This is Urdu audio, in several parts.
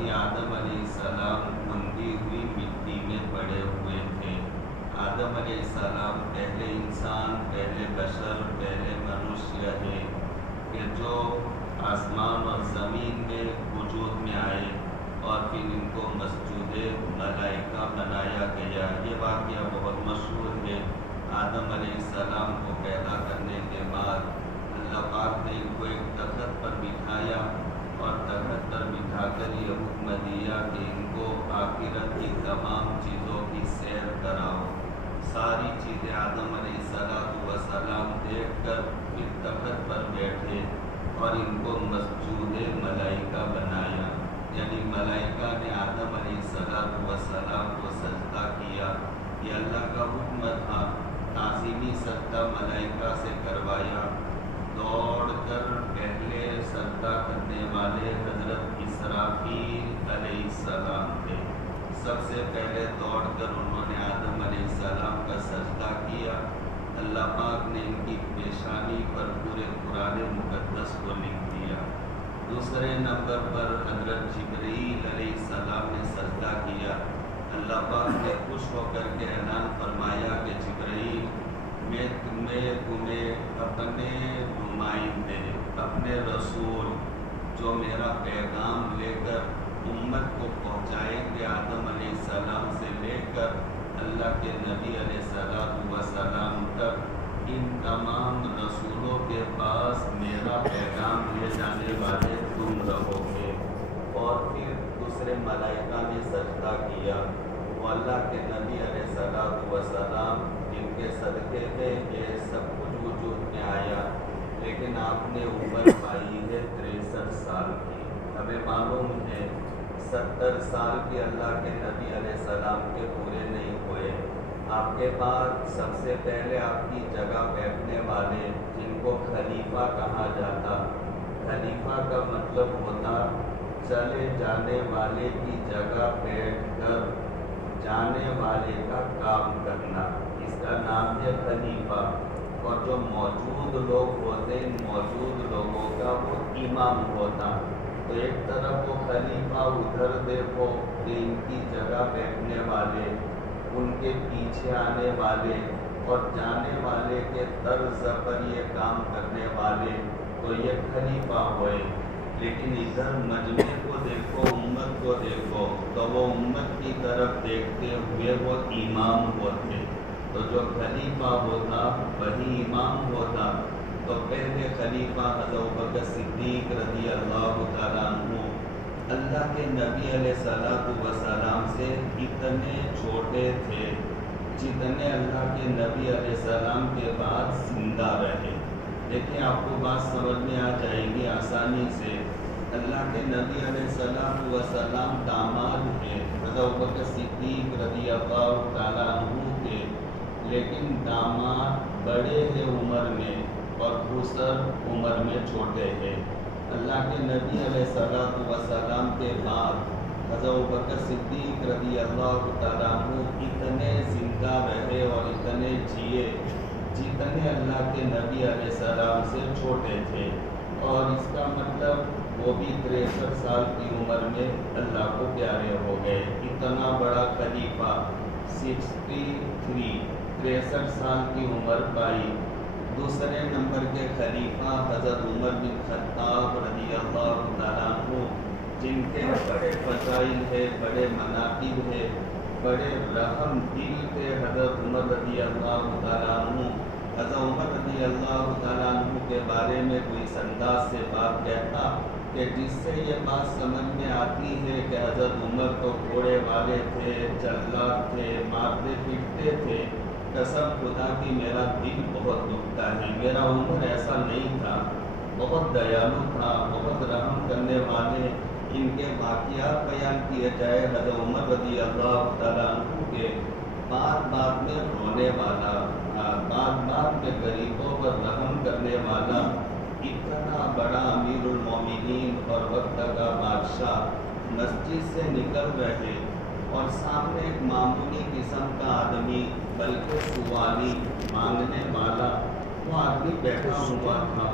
نبی آدم علیہ السلام کندی ہوئی مٹی میں پڑے ہوئے تھے۔ آدم علیہ السلام پہلے انسان، پہلے بشر، پہلے منشیہ ہے کہ جو آسمان اور زمین میں وجود میں آئے اور پھر ان کو مسجود ملائکہ بنایا گیا۔ یہ واقعہ بہت مشہور ہے۔ آدم علیہ السلام کو پیدا کرنے کے بعد اللہ پاک نے ان کو ایک تخت پر بٹھایا اور تخت پر بٹھا کر یہ حکم دیا کہ ان کو آخرت کی تمام چیزوں کی سیر کراؤ۔ ساری چیزیں آدم علیہ السلام دیکھ کر پھر تخت پر بیٹھے اور ان کو مسجود ملائکہ بنایا، یعنی ملائکہ نے آدم علیہ السلام کو سجدہ کیا۔ یہ اللہ کا حکم تھا۔ تعظیمی سجدہ ملائکہ سے کروایا۔ دوڑ کر پہلے سجدہ کرنے والے حضرت اسرافیل علیہ السلام تھے۔ سب سے پہلے دوڑ کر انہوں نے آدم علیہ السلام کا سجدہ کیا۔ اللہ پاک نے ان کی پیشانی پر پورے قرآن مقدس کو لکھ دیا۔ دوسرے نمبر پر حضرت جبرائیل علیہ السلام نے سجدہ کیا۔ اللہ پاک نے خوش ہو کر کے اعلان فرمایا کہ جبرائیل، میں تمہیں اپنے نمائندے، اپنے رسول جو میرا پیغام لے کر امت کو پہنچائیں گے، آدم علیہ السلام سے لے کر اللہ کے نبی علیہ السلام تک، ان تمام رسولوں کے پاس میرا پیغام لے جانے والے تم رہو گے۔ اور پھر دوسرے ملائکہ نے سجدہ کیا۔ وہ اللہ کے نبی علیہ السلام جن کے صدقے میں یہ سب کچھ وجود میں آیا، لیکن آپ نے عمر پائی ہے 63 سال کی۔ ہمیں معلوم ہے 70 سال کی اللہ کے نبی علیہ السلام کے پورے نہیں ہوئے۔ آپ کے بعد سب سے پہلے آپ کی جگہ بیٹھنے والے، جن کو خلیفہ کہا جاتا، خلیفہ کا مطلب ہوتا چلے جانے والے کی جگہ بیٹھ کر جانے والے کا کام کرنا، اس کا نام ہے خلیفہ۔ اور جو موجود لوگ ہوتے، موجود لوگوں کا وہ امام ہوتا۔ تو ایک طرف وہ خلیفہ، ادھر دیکھو کہ ان کی جگہ بیٹھنے والے، ان کے پیچھے آنے والے اور جانے والے کے طرز پر یہ کام کرنے والے، تو یہ خلیفہ ہوئے۔ لیکن ادھر مجمع کو دیکھو، امت کو دیکھو، تو وہ امت کی طرف دیکھتے ہوئے وہ امام ہوتے۔ تو جو خلیفہ ہوتا وہی امام ہوتا۔ تو پہلے خلیفہ حضرت ابوبکر صدیق رضی اللہ تعالیٰ عنہ اللہ کے نبی علیہ السلام سے اتنے چھوٹے تھے جتنے اللہ کے نبی علیہ السلام کے بعد زندہ رہے۔ دیکھیں آپ کو بات سمجھ میں آ جائے گی آسانی سے۔ اللہ کے نبی علیہ السلام داماد ہیں حضرت ابوبکر صدیق رضی اللہ تعالیٰ عنہ کے، لیکن داماد بڑے ہیں عمر میں اور خسر عمر میں چھوٹے ہیں۔ اللہ کے نبی علیہ السلام کے بعد حضرت ابوبکر صدیق رضی اللہ تعالیٰ عنہ اتنے زندہ رہے اور اتنے جیے جتنے اللہ کے نبی علیہ السلام سے چھوٹے تھے۔ اور اس کا مطلب وہ بھی 63 سال کی عمر میں اللہ کو پیارے ہو گئے۔ اتنا بڑا خلیفہ 63 سال کی عمر پائی۔ دوسرے نمبر کے خلیفہ حضرت عمر بن خطاب رضی اللہ تعالیٰ عنہ، جن کے بڑے فضائل ہے، بڑے مناقب ہے، بڑے رحم دل تھے حضرت عمر رضی اللہ تعالیٰ عنہ۔ حضرت عمر رضی اللہ تعالیٰ عنہ کے بارے میں کوئی اس انداز سے بات کہتا کہ جس سے یہ بات سمجھ میں آتی ہے کہ حضرت عمر تو گھوڑے والے تھے، جلاد تھے، مارتے پیٹتے تھے، قسم خدا کی میرا دل بہت دکھتا ہے۔ میرا عمر ایسا نہیں تھا، بہت دیالو تھا، بہت رحم کرنے والے۔ ان کے واقعات بیان کیے جائے حضرت عمر رضی اللہ تعالیٰ عنہ کے، بات میں رونے والا، بات میں غریبوں پر رحم کرنے والا، اتنا بڑا امیر المومنین اور وقت کا بادشاہ مسجد سے نکل رہے اور سامنے ایک معمولی قسم کا آدمی، بلکہ سوالی مانگنے والا وہ آدمی بیٹھا ہوا تھا۔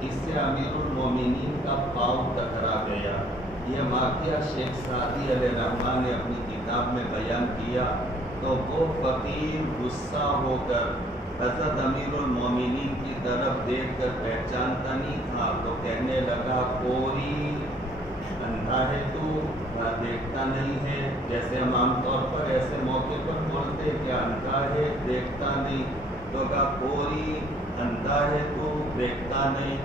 اس سے امیر المومنین کا پاؤں ٹکرا گیا۔ یہ واقعہ شیخ سعدی علیہ رحمٰن نے اپنی کتاب میں بیان کیا تو وہ فقیر غصہ ہو کر حضرت امیر المومنین کی طرف دیکھ کر پہچانتا نہیں تھا تو کہنے لگا کوری اندھا ہے تو دیکھتا نہیں ہے. جیسے ہم عام طور پر ایسے موقع پر بولتے کہ اندھا ہے دیکھتا نہیں تو کہا کوری اندھا ہے تو دیکھتا نہیں.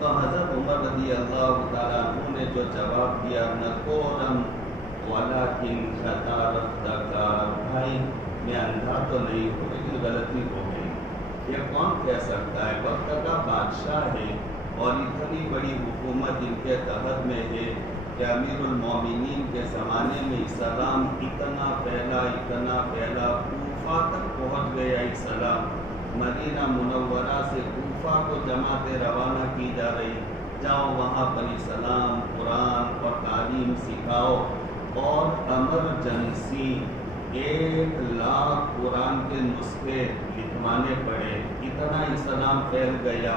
تو حضرت عمر رضی اللہ تعالیٰ عنہ نے جو جواب دیا نقورم ولیکن خطا رفتہ بھائی میں اندھا تو نہیں ہوں لیکن غلطی ہو گئی. یہ کون کہہ سکتا ہے؟ وقت کا بادشاہ ہے اور اتنی بڑی حکومت ان کے تحت میں ہے کہ امیر المومنین کے زمانے میں اسلام اتنا پھیلا کوفہ تک پہنچ گیا. اسلام مدینہ منورہ سے کوفہ کو جماعتیں روانہ کی جا رہی، جاؤ وہاں پر اسلام قرآن اور تعلیم سکھاؤ. اور ایمرجنسی 1,00,000 قرآن کے نسخے لکھوانے پڑے. اتنا اسلام پھیل گیا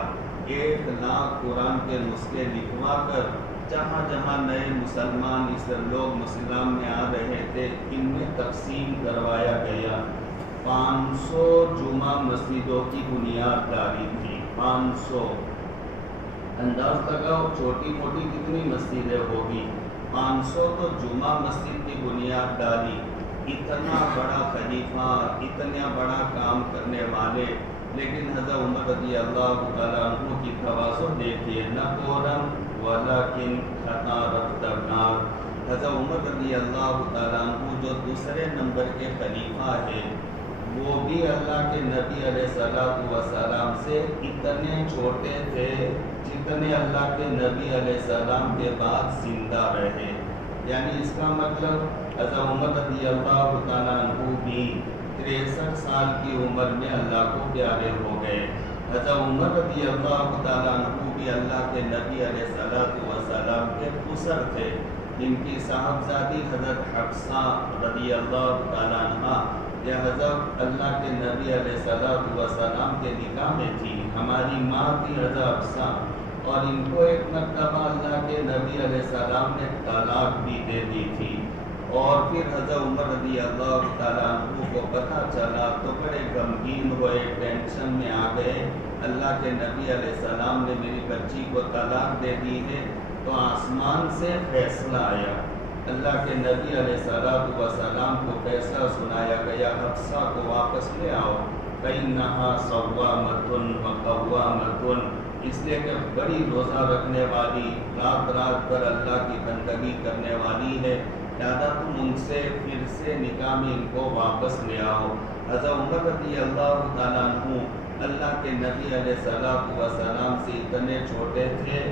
1,00,000 قرآن کے نسخے لکھوا کر جہاں جہاں نئے مسلمان لوگ اسلام میں آ رہے تھے ان میں تقسیم کروایا گیا. 500 جمعہ مسجدوں کی بنیاد ڈالی تھی. 500 انداز لگاؤ چھوٹی موٹی کتنی مسجدیں ہوگی. 500 تو جمعہ مسجد کی بنیاد ڈالی. اتنا بڑا خلیفہ اتنا بڑا کام کرنے والے، لیکن حضرت عمر رضی اللہ تعالیٰ عنہ کی تواضع دیکھیے نہ قورم ولیکن خطا رفتگار. حضرت عمر رضی اللہ تعالیٰ عنہ جو دوسرے نمبر کے خلیفہ ہیں وہ بھی اللہ کے نبی علیہ السلام سے اتنے چھوٹے تھے جتنے اللہ کے نبی علیہ السلام کے بعد زندہ رہے. یعنی اس کا مطلب حضرت عمر رضی اللہ تعالیٰ عنہ بھی 63 سال کی عمر میں اللہ کو پیارے ہو گئے. حضرت عمر رضی اللہ تعالیٰ عنہ بھی اللہ کے نبی علیہ السلام کے خسر تھے. ان کی صاحبزادی حضرت حفصہ رضی اللہ تعالیٰ عنہ یہ حضرت اللہ کے نبی علیہ السلام کے نکاح میں تھی. ہماری ماں تھی حضرت حفصہ اور ان کو ایک مرتبہ اللہ کے نبی علیہ السلام نے طلاق بھی دے دی تھی. اور پھر حضرت عمر رضی اللہ تعالیٰ عنہ کو پتہ چلا تو بڑے غمگین ہوئے، ٹینشن میں آ گئے. اللہ کے نبی علیہ السلام نے میری بچی کو طلاق دے دی ہے. تو آسمان سے فیصلہ آیا. اللہ کے نبی علیہ السلام کو فیصلہ سنایا گیا حفصہ کو واپس لے آؤ. فإنها صوامة وقوامة، اس لیے کہ بڑی روزہ رکھنے والی، رات پر اللہ کی بندگی کرنے والی ہے، لہذا تم ان سے پھر سے نکاح میں ان کو واپس لے آؤ. حضرت عمر رضی اللہ تعالیٰ عنہ اللہ کے نبی علیہ السلام سے اتنے چھوٹے تھے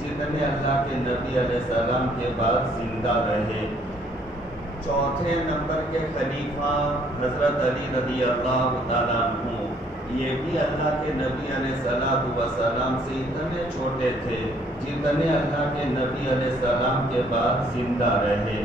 جتنے اللہ کے نبی علیہ السلام کے بعد زندہ رہے. چوتھے نمبر کے خلیفہ حضرت علی رضی اللہ تعالیٰ عنہ، یہ بھی اللہ کے نبی علیہ السلام سے اتنے چھوٹے تھے جتنے اللہ کے نبی علیہ السلام کے بعد زندہ رہے.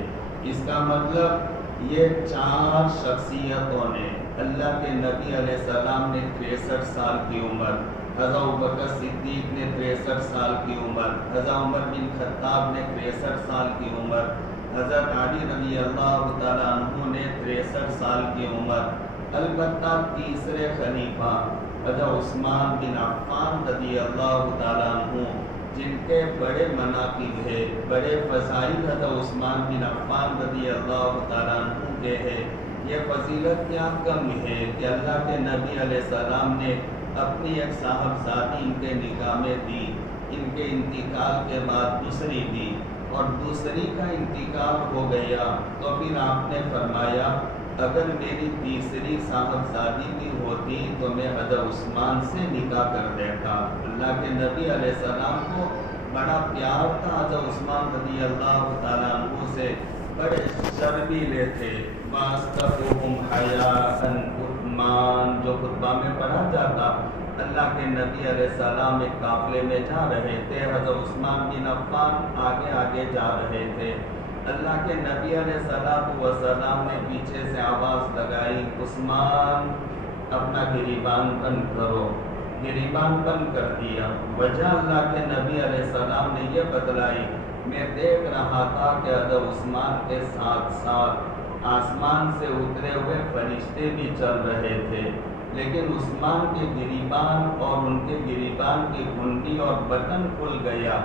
اس کا مطلب یہ 4 شخصیتوں نے، اللہ کے نبی علیہ السلام نے 63 سال کی عمر، حضرت ابوبکر صدیق نے 63 سال کی عمر، حضرت عمر بن خطاب نے 63 سال کی عمر، حضرت علی رضی اللہ تعالیٰ عنہ نے 63 سال کی عمر. البتہ تیسرے خلیفہ حضرت عثمان بن عفان رضی اللہ تعالیٰ عنہ جن کے بڑے مناقب ہے، بڑے فضائل حضرت عثمان بن عفان رضی اللہ تعالیٰ عنہ کے ہے. یہ فضیلت کیا کم ہے کہ اللہ کے نبی علیہ السلام نے اپنی ایک صاحبزادی ان کے نکاح میں دی، ان کے انتقال کے بعد دوسری دی اور دوسری کا انتقال ہو گیا تو پھر آپ نے فرمایا اگر میری تیسری صاحبزادی بھی ہوتی تو میں حضرت عثمان سے نکاح کر دیتا. اللہ کے نبی علیہ السلام کو بڑا پیار تھا حضرت عثمان رضی اللہ تعالیٰ عنہ سے، بڑے شرمیلے تھے. وَاسْتَفُهُمْ حَيَاءً عثمان جو خطبہ میں پڑھا جاتا، اللہ کے نبی علیہ السلام ایک قافلے میں جا رہے تھے، حضرت عثمان بن عفان آگے جا رہے تھے. اللہ کے نبی علیہ السلام نے پیچھے سے آواز لگائی عثمان اپنا گریبان بند کرو. گریبان بند کر دیا. وجہ اللہ کے نبی علیہ السلام نے یہ بتلائی میں دیکھ رہا تھا کہ حضرت عثمان کے ساتھ ساتھ آسمان سے اترے ہوئے فرشتے بھی چل رہے تھے، لیکن عثمان کے گریبان اور ان کے گریبان کی گھنٹی اور بدن کھل گیا،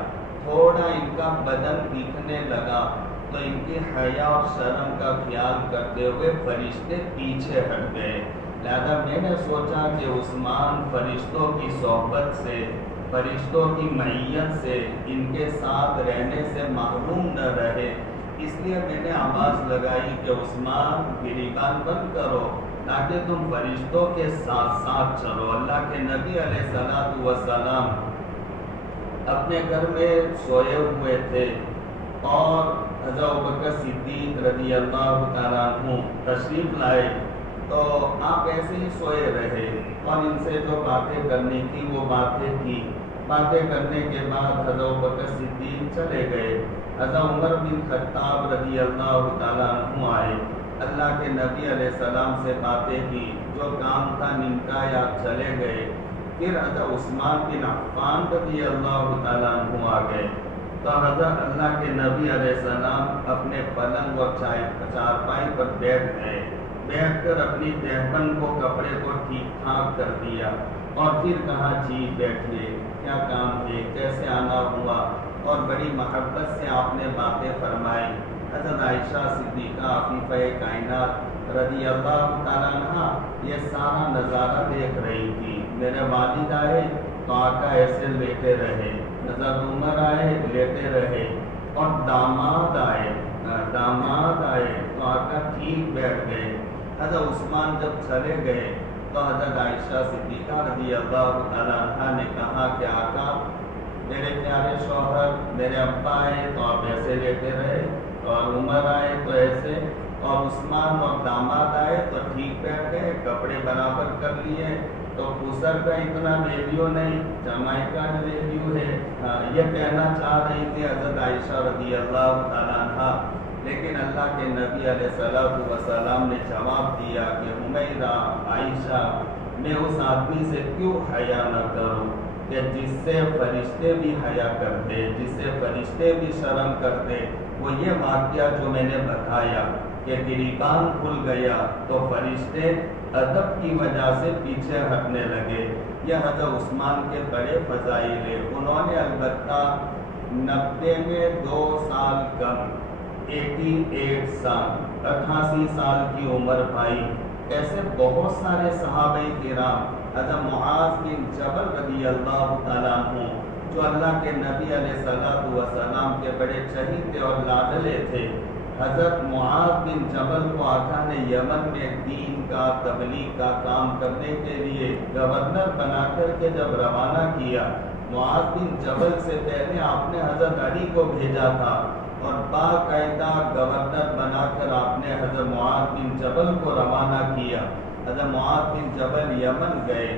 تھوڑا ان کا بدن دکھنے لگا، تو ان کی حیا اور شرم کا خیال کرتے ہوئے فرشتے پیچھے ہٹ گئے۔ لہذا میں نے سوچا کہ عثمان فرشتوں کی صحبت سے، فرشتوں کی معیت سے، ان کے ساتھ رہنے سے محروم نہ رہے، اس لیے میں نے آواز لگائی کہ عثمان گریبان بند کرو تاکہ تم فرشتوں کے ساتھ ساتھ چلو۔ اللہ کے نبی علیہ الصلوۃ والسلام اپنے گھر میں سوئے ہوئے تھے اور حضرت ابوبکر صدیق رضی اللہ تعالیٰ عنہ تشریف لائے، تو آپ ایسے ہی سوئے رہے اور ان سے جو باتیں کرنی تھی وہ باتیں کی۔ باتیں کرنے کے بعد حضرت ابوبکر صدیق چلے گئے، حضرت عمر بن خطاب رضی اللہ تعالیٰ عنہ آئے، اللہ کے نبی علیہ السلام سے باتیں کی، جو کام تھا نمٹایا، چلے گئے۔ پھر حضرت عثمان بن عفان رضی اللہ تعالیٰ عنہ آ گئے، تو حضرت اللہ کے نبی علیہ السلام اپنے پلنگ اور چارپائی پر بیٹھ گئے، بیٹھ کر اپنی دہبند کو، کپڑے کو ٹھیک ٹھاک کر دیا اور پھر کہا جی بیٹھیے، کیا کام ہے، کیسے آنا ہوا، اور بڑی محبت سے آپ نے باتیں فرمائی۔ حضرت عائشہ صدیقہ عفیفہ کائنات رضی اللہ تعالیٰ عنہ یہ سارا نظارہ دیکھ رہی تھی۔ میرے والد آئے تو آقا ایسے لیٹے رہے، حضرت عمر آئے لیٹے رہے، اور داماد آئے تو آقا ٹھیک بیٹھ گئے۔ حضرت عثمان جب چلے گئے تو حضرت عائشہ صدیقہ رضی اللہ تعالیٰ عنہ نے کہا کہ آقا میرے پیارے شوہر، میرے ابا آئے تو آپ ایسے لیٹے رہے، اور عمر آئے تو ایسے، اور عثمان اور داماد آئے تو ٹھیک بیٹھ گئے، کپڑے برابر کر لیے، تو خسر کا اتنا ویلیو نہیں، جمائی کا ویلیو ہے، یہ کہنا چاہ رہی تھی حضرت عائشہ رضی اللہ تعالیٰ عنہ، لیکن اللہ کے نبی علیہ الصلوۃ والسلام نے جواب دیا کہ حمیرہ، عائشہ، میں اس آدمی سے کیوں حیا نہ کروں کہ جس سے فرشتے بھی حیا کرتے، جس سے فرشتے بھی شرم کرتے۔ وہ یہ واقعہ جو میں نے بتایا کہ گریبان کھل گیا تو فرشتے ادب کی وجہ سے پیچھے ہٹنے لگے، یہ حضرت عثمان کے بڑے فضائل ہیں۔ انہوں نے البتہ 90 میں 2 سال کم، 88 سال، 88 سال کی عمر پائی۔ ایسے بہت سارے صحابہ کرام، حضرت معاذ بن جبل رضی اللہ تعالیٰ عنہ جو اللہ کے نبی علیہ الصلوۃ والسلام کے بڑے چہیتے اور لاڈلے تھے، حضرت معاذ بن جبل کو آقا نے یمن میں دین کا، تبلیغ کا کام کرنے کے لیے گورنر بنا کر کے جب روانہ کیا، معاذ بن جبل سے پہلے آپ نے حضرت علی کو بھیجا تھا، اور باقاعدہ گورنر بنا کر آپ نے حضرت معاذ بن جبل کو روانہ کیا۔ حضرت معاذ بن جبل یمن گئے،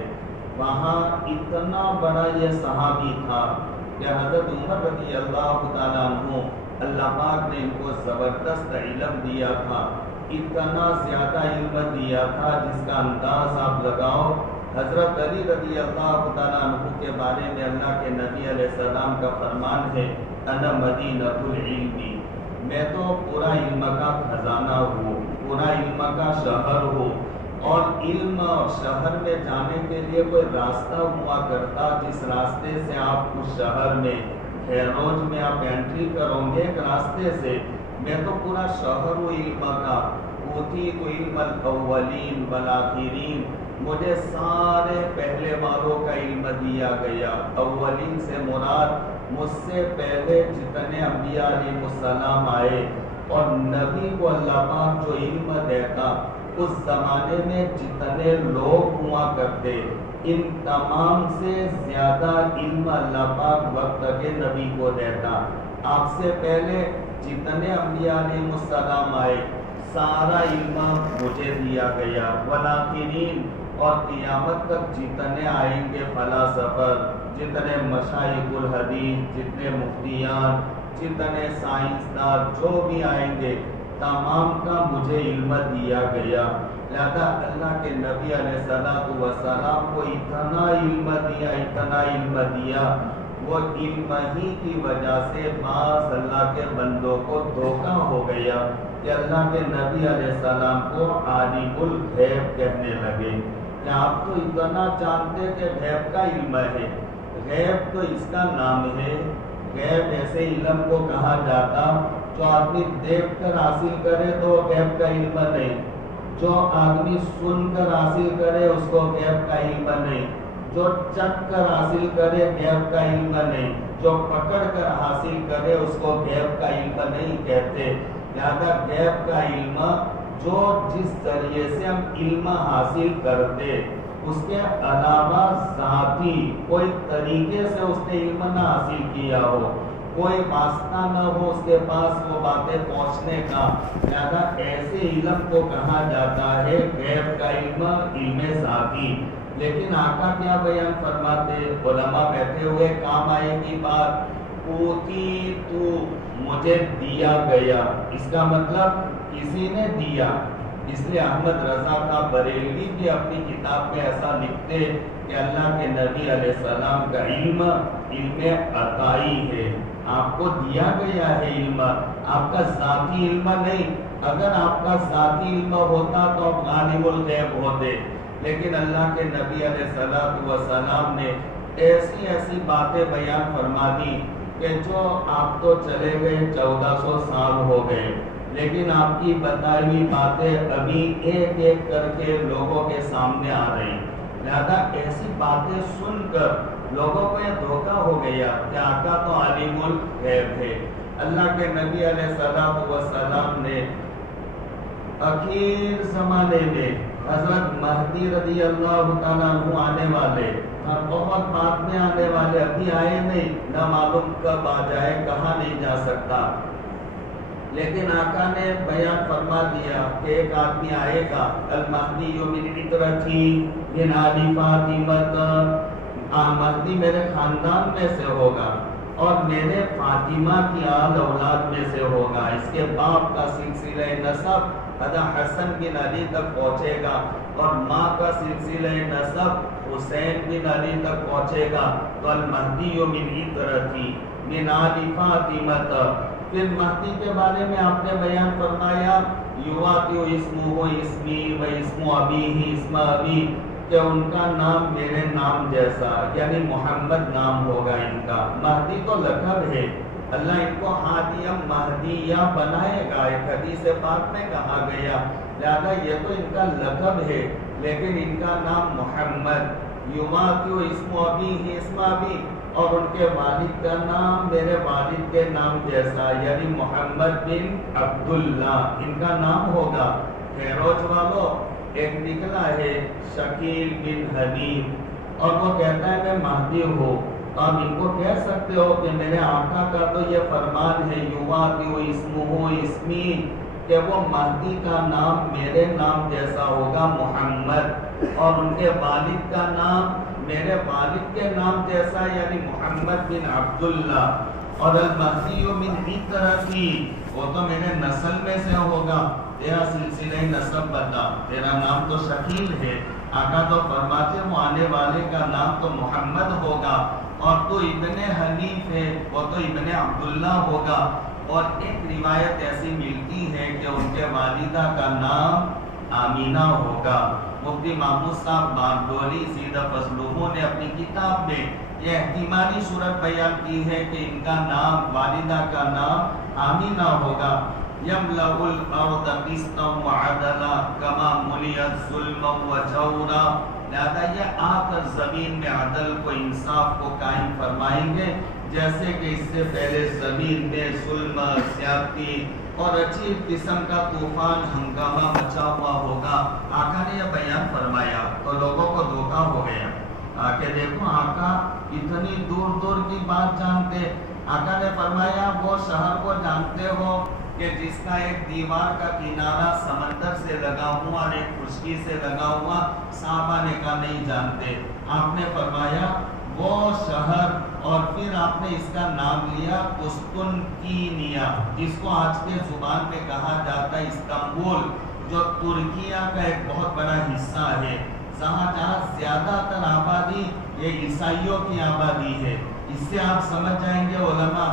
وہاں اتنا بڑا یہ صحابی تھا کہ حضرت عمر رضی اللہ تعالیٰ عنہ، اللہ پاک نے ان کو زبردست علم دیا تھا، اتنا زیادہ علم دیا تھا جس کا انداز آپ لگاؤ۔ حضرت علی رضی اللہ تعالیٰ عنہ کے بارے میں اللہ کے نبی علیہ السلام کا فرمان ہے، انا مدینۃ العلم، میں تو پورا علم کا خزانہ ہوں، پورا علم کا شہر ہوں، اور علم اور شہر میں جانے کے لیے کوئی راستہ ہوا کرتا جس راستے سے آپ اس شہر میں خیروج میں آپ انٹری کرو گے، ایک راستے سے، میں تو پورا شہر ہوں علم کا، اوتیت علم الاولین والآخرین، مجھے سارے پہلے والوں کا علم دیا گیا۔ اولین سے مراد مجھ سے پہلے جتنے انبیاء علیہ السلام آئے، اور نبی کو اللہ پاک جو علم دیتا، اس زمانے میں جتنے لوگ ہوا کرتے، ان تمام سے زیادہ علم اللہ پاک وقت کے نبی کو دیتا۔ آپ سے پہلے جتنے انبیاء علیہ السلام آئے، سارا علم مجھے دیا گیا، والآخرین، اور قیامت تک جتنے آئیں گے فلاسفہ، جتنے مشائخ الحدیث، جتنے مفتیان، جتنے سائنسدان، جو بھی آئیں گے، تمام کا مجھے علم دیا گیا۔ لہذا اللہ کے نبی علیہ السلام کو اتنا علم دیا، اتنا علم دیا وہ علم ہی کی وجہ سے بعض اللہ کے بندوں کو دھوکہ ہو گیا کہ اللہ کے نبی علیہ السلام کو عالم الغیب کہنے لگے کہ آپ تو اتنا جانتے کہ غیب کا علم ہے. غیب تو اس کا نام ہے. غیب ایسے علم کو کہا جاتا جو آدمی دیکھ کر حاصل کرے تو غیب کا علم نہیں, جو آدمی سن کر حاصل کرے اس کو غیب کا علم نہیں, جو چکھ کر حاصل کرے غیب کا علم نہیں, جو پکڑ کر حاصل کرے اس کو غیب کا علم نہیں کہتے. لہذا غیب کا علم جو جس ذریعے سے ہم علم حاصل کرتے اس کے علاوہ ذاتی کوئی طریقے سے اس نے علم نہ حاصل کیا ہو, کوئی واسطہ نہ ہو اس کے پاس وہ باتیں پہنچنے کا, لہذا ایسے علم کو کہا جاتا ہے غیب کا علم, علم ذاتی. لیکن آقا کیا بیان فرماتے, علماء بیٹھے ہوئے کام آئے گی بات, اوتی تو مجھے دیا گیا, اس کا مطلب کسی نے دیا. اس لیے احمد رضا خان بریلوی بھی اپنی کتاب میں ایسا لکھتے کہ اللہ کے نبی علیہ السلام کا علم علم عطائی ہے, آپ کو دیا گیا ہے علم, آپ کا ذاتی علم نہیں. اگر آپ کا ذاتی علم ہوتا تو آپ عالم الغیب ہوتے, لیکن اللہ کے نبی علیہ السلام نے ایسی ایسی باتیں بیان فرما دی کہ جو آپ تو چلے گئے 1400 سال ہو گئے, لیکن آپ کی بتائی ہوئی باتیں ابھی ایک ایک کر کے لوگوں کے سامنے آ رہی. لہذا ایسی باتیں سن کر لوگوں کو یہ دھوکہ ہو گیا کہ آقا تو عالم الغیب ہے. اللہ کے نبی علیہ السلام نے اخیر زمانے میں حضرت مہدی رضی اللہ تعالیٰ عنہ آنے والے اور بہت بعد میں آنے والے, ابھی آئے نہیں, نہ معلوم کب آ جائے, کہاں نہیں جا سکتا, لیکن آقا نے بیان فرما دیا کہ ایک آدمی آئے گا, المہدی من عطرتی من آل فاطمۃ, مہدی میرے خاندان میں سے ہوگا اور میرے فاطمہ کی آل اولاد میں سے ہوگا. اس کے باپ کا سلسلہ نسب حضرت حسن بن علی تک پہنچے گا اور ماں کا سلسلہ نسب حسین بن علی تک پہنچے گا. تو المہدی من عطرتی من آل فاطمۃ. پھر مہدی کے بارے میں آپ نے بیان فرمایا یواطیع اسمہ اسمی و اسم ابیہ اسم ابی, کہ ان کا نام میرے نام جیسا, یعنی محمد نام ہوگا ان کا. مہدی تو لقب ہے, اللہ ان کو ہادیہ مہدیہ بنائے گا, ایک حدیث پاک میں کہا گیا. لہذا یہ تو ان کا لقب ہے, لیکن ان کا نام محمد. یواطیع اسم ابیہ اسم ابی, اور ان کے والد کا نام میرے والد کے نام جیسا, یعنی محمد بن عبداللہ ان کا نام ہوگا. خیروج والو ایک نکلا ہے شکیل بن حبیب اور وہ کہتا ہے میں مہدی ہوں. آپ ان کو کہہ سکتے ہو کہ میرے آقا کا تو یہ فرمان ہے یواطیع اسمہ اسمی, کہ وہ مہدی کا نام میرے نام جیسا ہوگا محمد, اور ان کے والد کا نام میرے والد کے نام جیسا, یعنی محمد بن عبداللہ. اور المہدی من عطرتی, وہ تو میرے نسل میں سے ہوگا. تیرا سلسلہ نسب بتا, تیرا نام تو شکیل ہے. آقا تو فرماتے وہ آنے والے کا نام تو محمد ہوگا, اور تو ابن حنیف ہے, وہ تو ابن عبداللہ ہوگا. اور ایک روایت ایسی ملتی ہے کہ ان کے والدہ کا نام آمینہ ہوگا. مفتی محمود صاحب باندولی سیدہ فضلوہ نے اپنی کتاب میں یہ احتمالی صورت بیان کی ہے کہ ان کا نام, والدہ کا نام آمینہ ہوگا. یملأ الارض قسطا وعدلا کما ملئت ظلما وجورا. لہذا یہ آ کر زمین میں عدل کو, انصاف کو قائم فرمائیں گے, جیسے کہ اس سے پہلے زمین میں ظلم, زیادتی اور عجیب قسم کا طوفان ہنگامہ مچا ہوا ہوگا. آقا نے یہ بیان فرمایا تو لوگوں کو دھوکہ ہو گیا کہ دیکھو آقا اتنی دور دور کی بات جانتے. آقا نے فرمایا وہ شہر کو جانتے ہو کہ جس کا ایک دیوار کا کنارہ سمندر سے لگا ہوا اور ایک خشکی سے لگا ہوا, صحابہ نے کہا نہیں جانتے. آپ نے فرمایا وہ شہر, اور پھر آپ نے اس کا نام لیا قسطنطنیہ, جس کو آج کے زبان میں کہا جاتا ہے استنبول, جو ترکیہ کا ایک بہت بڑا حصہ ہے, جہاں زیادہ تر آبادی یہ عیسائیوں کی آبادی ہے۔ اس سے آپ سمجھ جائیں گے علماء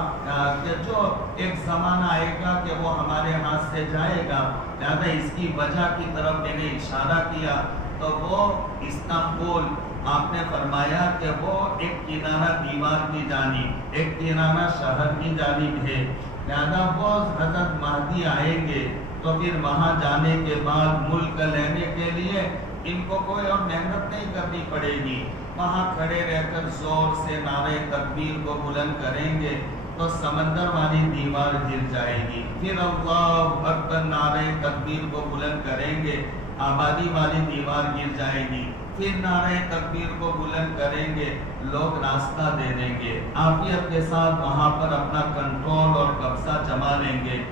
کہ جو ایک زمانہ آئے گا کہ وہ ہمارے ہاتھ سے جائے گا، لہذا اس کی وجہ کی طرف میں نے اشارہ کیا تو وہ استنبول آپ نے فرمایا کہ وہ ایک کنارہ دیوار کی جانب، ایک کنارہ شہر کی جانب ہے، لہذا وہ حضرت مہدی آئیں گے تو پھر وہاں جانے کے بعد ملک لینے کے لیے ان کو کوئی اور محنت نہیں کرنی پڑے گی، وہاں کھڑے رہ کر زور سے نعرہ تکبیر کو بلند کریں گے تو سمندر والی دیوار گر جائے گی، پھر اللہ اکبر نعرہ تکبیر کو بلند کریں گے، آبادی والی دیوار گر جائے گی، پھر نعرہ تکبیر کو بلند کریں گے، لوگ راستہ دے دیں گے، عافیت کے ساتھ وہاں پر اپنا کنٹرول اور قبضہ جما لیں گے،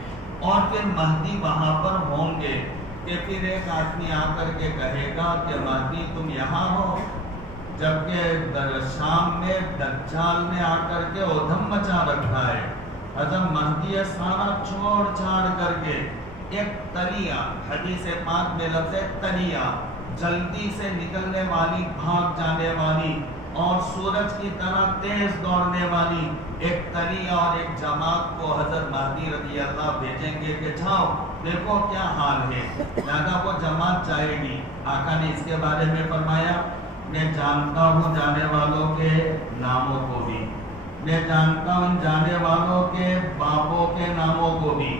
اور پھر مہدی وہاں پر ہوں گے کہ پھر ایک آدمی آ کر کے کہے گا کہ مہدی تم یہاں ہو، جبکہ شام میں دجال نے آ کر کے ادھم مچا رکھا ہے، حضرت مہدی سارا چھوڑ چھاڑ کر کے ایک تلیا، حدیث پاک میں لفظ ہے تلیا، جلدی سے نکلنے والی، بھاگ جانے والی اور سورج کی طرح تیز دوڑنے والی ایک تلیا اور ایک جماعت کو حضرت مہدی رضی اللہ بھیجیں گے کہ جاؤ دیکھو کیا حال ہے، لہذا وہ جماعت جائے گی۔ آقا نے اس کے بارے میں فرمایا میں جانتا ہوں جانے والوں کے ناموں کو بھی، میں جانتا ہوں جانے والوں کے باپوں کے ناموں کو بھی،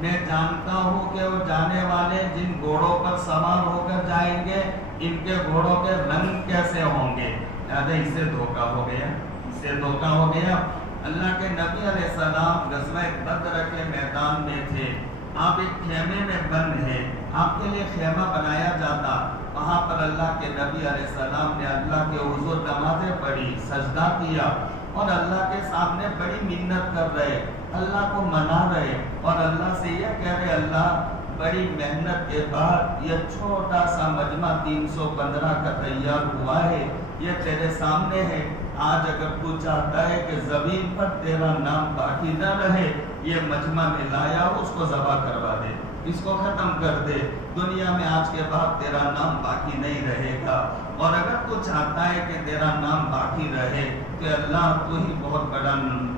میں جانتا ہوں کہ وہ جانے والے جن گھوڑوں پر سوار ہو کر جائیں گے ان کے گھوڑوں کے رنگ کیسے ہوں گے، لہذا اس سے دھوکہ ہو گیا، اس سے دھوکہ ہو گیا۔ اللہ کے نبی علیہ السلام غزوہ بدر کے میدان میں تھے، آپ ایک خیمے میں بند ہیں، آپ کے لیے خیمہ بنایا جاتا، وہاں پر اللہ کے نبی علیہ السلام نے اللہ کے حضور نمازیں پڑھی، سجدہ کیا اور اللہ کے سامنے بڑی منت کر رہے، اللہ کو منا رہے اور اللہ سے یہ کہہ رہے اللہ بڑی محنت کے بعد یہ چھوٹا سا مجمع 315 کا تیار ہوا ہے، یہ تیرے سامنے ہے، آج اگر تو چاہتا ہے کہ زمین پر تیرا نام باقی نہ رہے، یہ مجمع میں لایا اس کو ذبح کروا دے، اس کو ختم کر دے، دنیا میں آج کے بعد تیرا نام باقی نہیں رہے گا، اور اگر تو چاہتا ہے کہ تیرا نام باقی رہے کہ اللہ تو ہی بہت بڑا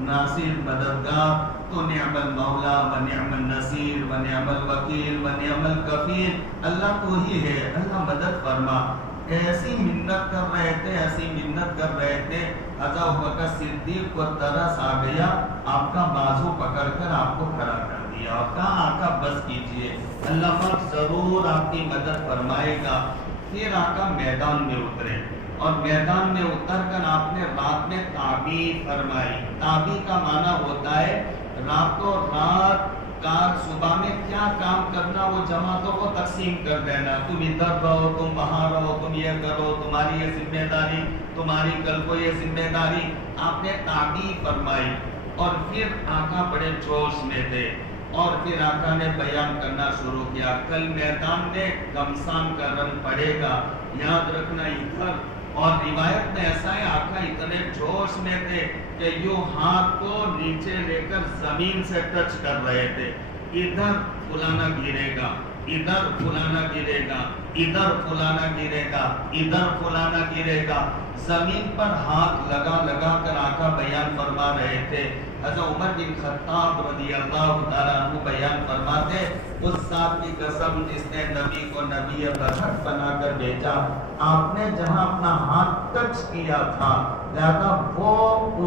ناصر مددگار، تو نعم المولا و نعم النصیر و نعم الوکیل و نعم الکفیل، اللہ تو ہی ہے، اللہ مدد فرما۔ ایسی منت کر رہے تھے، ایسی منت کر رہے تھے، حضرت ابوبکر صدیق کو ترس آ گیا، آپ کا بازو پکڑ کر آپ کو کھڑا کر دیا اور کہا آقا بس کیجئے، اللہ پاک ضرور آپ کی مدد فرمائے گا۔ پھر آقا میدان میں اترے اور میدان میں اتر کر آپ نے رات میں تعبیر فرمائی۔ تعبیر کا معنی ہوتا ہے راتوں رات کا صبح میں کیا کام کرنا وہ جماعتوں کو تقسیم کر دینا، تم ادھر رہو، تم وہاں رہو، تم یہ کرو، تمہاری یہ ذمہ داری، تمہاری کل کو یہ ذمہ داری، آپ نے تعبیر فرمائی۔ اور پھر آقا بڑے جوش میں تھے اور پھر آقا نے بیان کرنا شروع کیا، کل میدان میں گمسان کا رنگ پڑے گا، یاد رکھنا ادھر۔ اور روایت میں ایسا ہے آقا اتنے جوش میں تھے کہ یوں ہاتھ کو نیچے لے کر زمین سے ٹچ کر رہے تھے، ادھر فلانا گرے گا، ادھر فلانا گرے گا، ادھر فلانا گرے گا، ادھر فلانا گرے گا، زمین پر ہاتھ لگا لگا کر آقا بیان فرما رہے تھے۔ حضرت عمر بن خطاب رضی اللہ تعالیٰ عنہ بیان فرماتے، اس ذات کی قسم جس نے نبی کو نبی برحق بنا کر بھیجا، آپ نے جہاں اپنا ہاتھ ٹچ کیا تھا لہذا وہ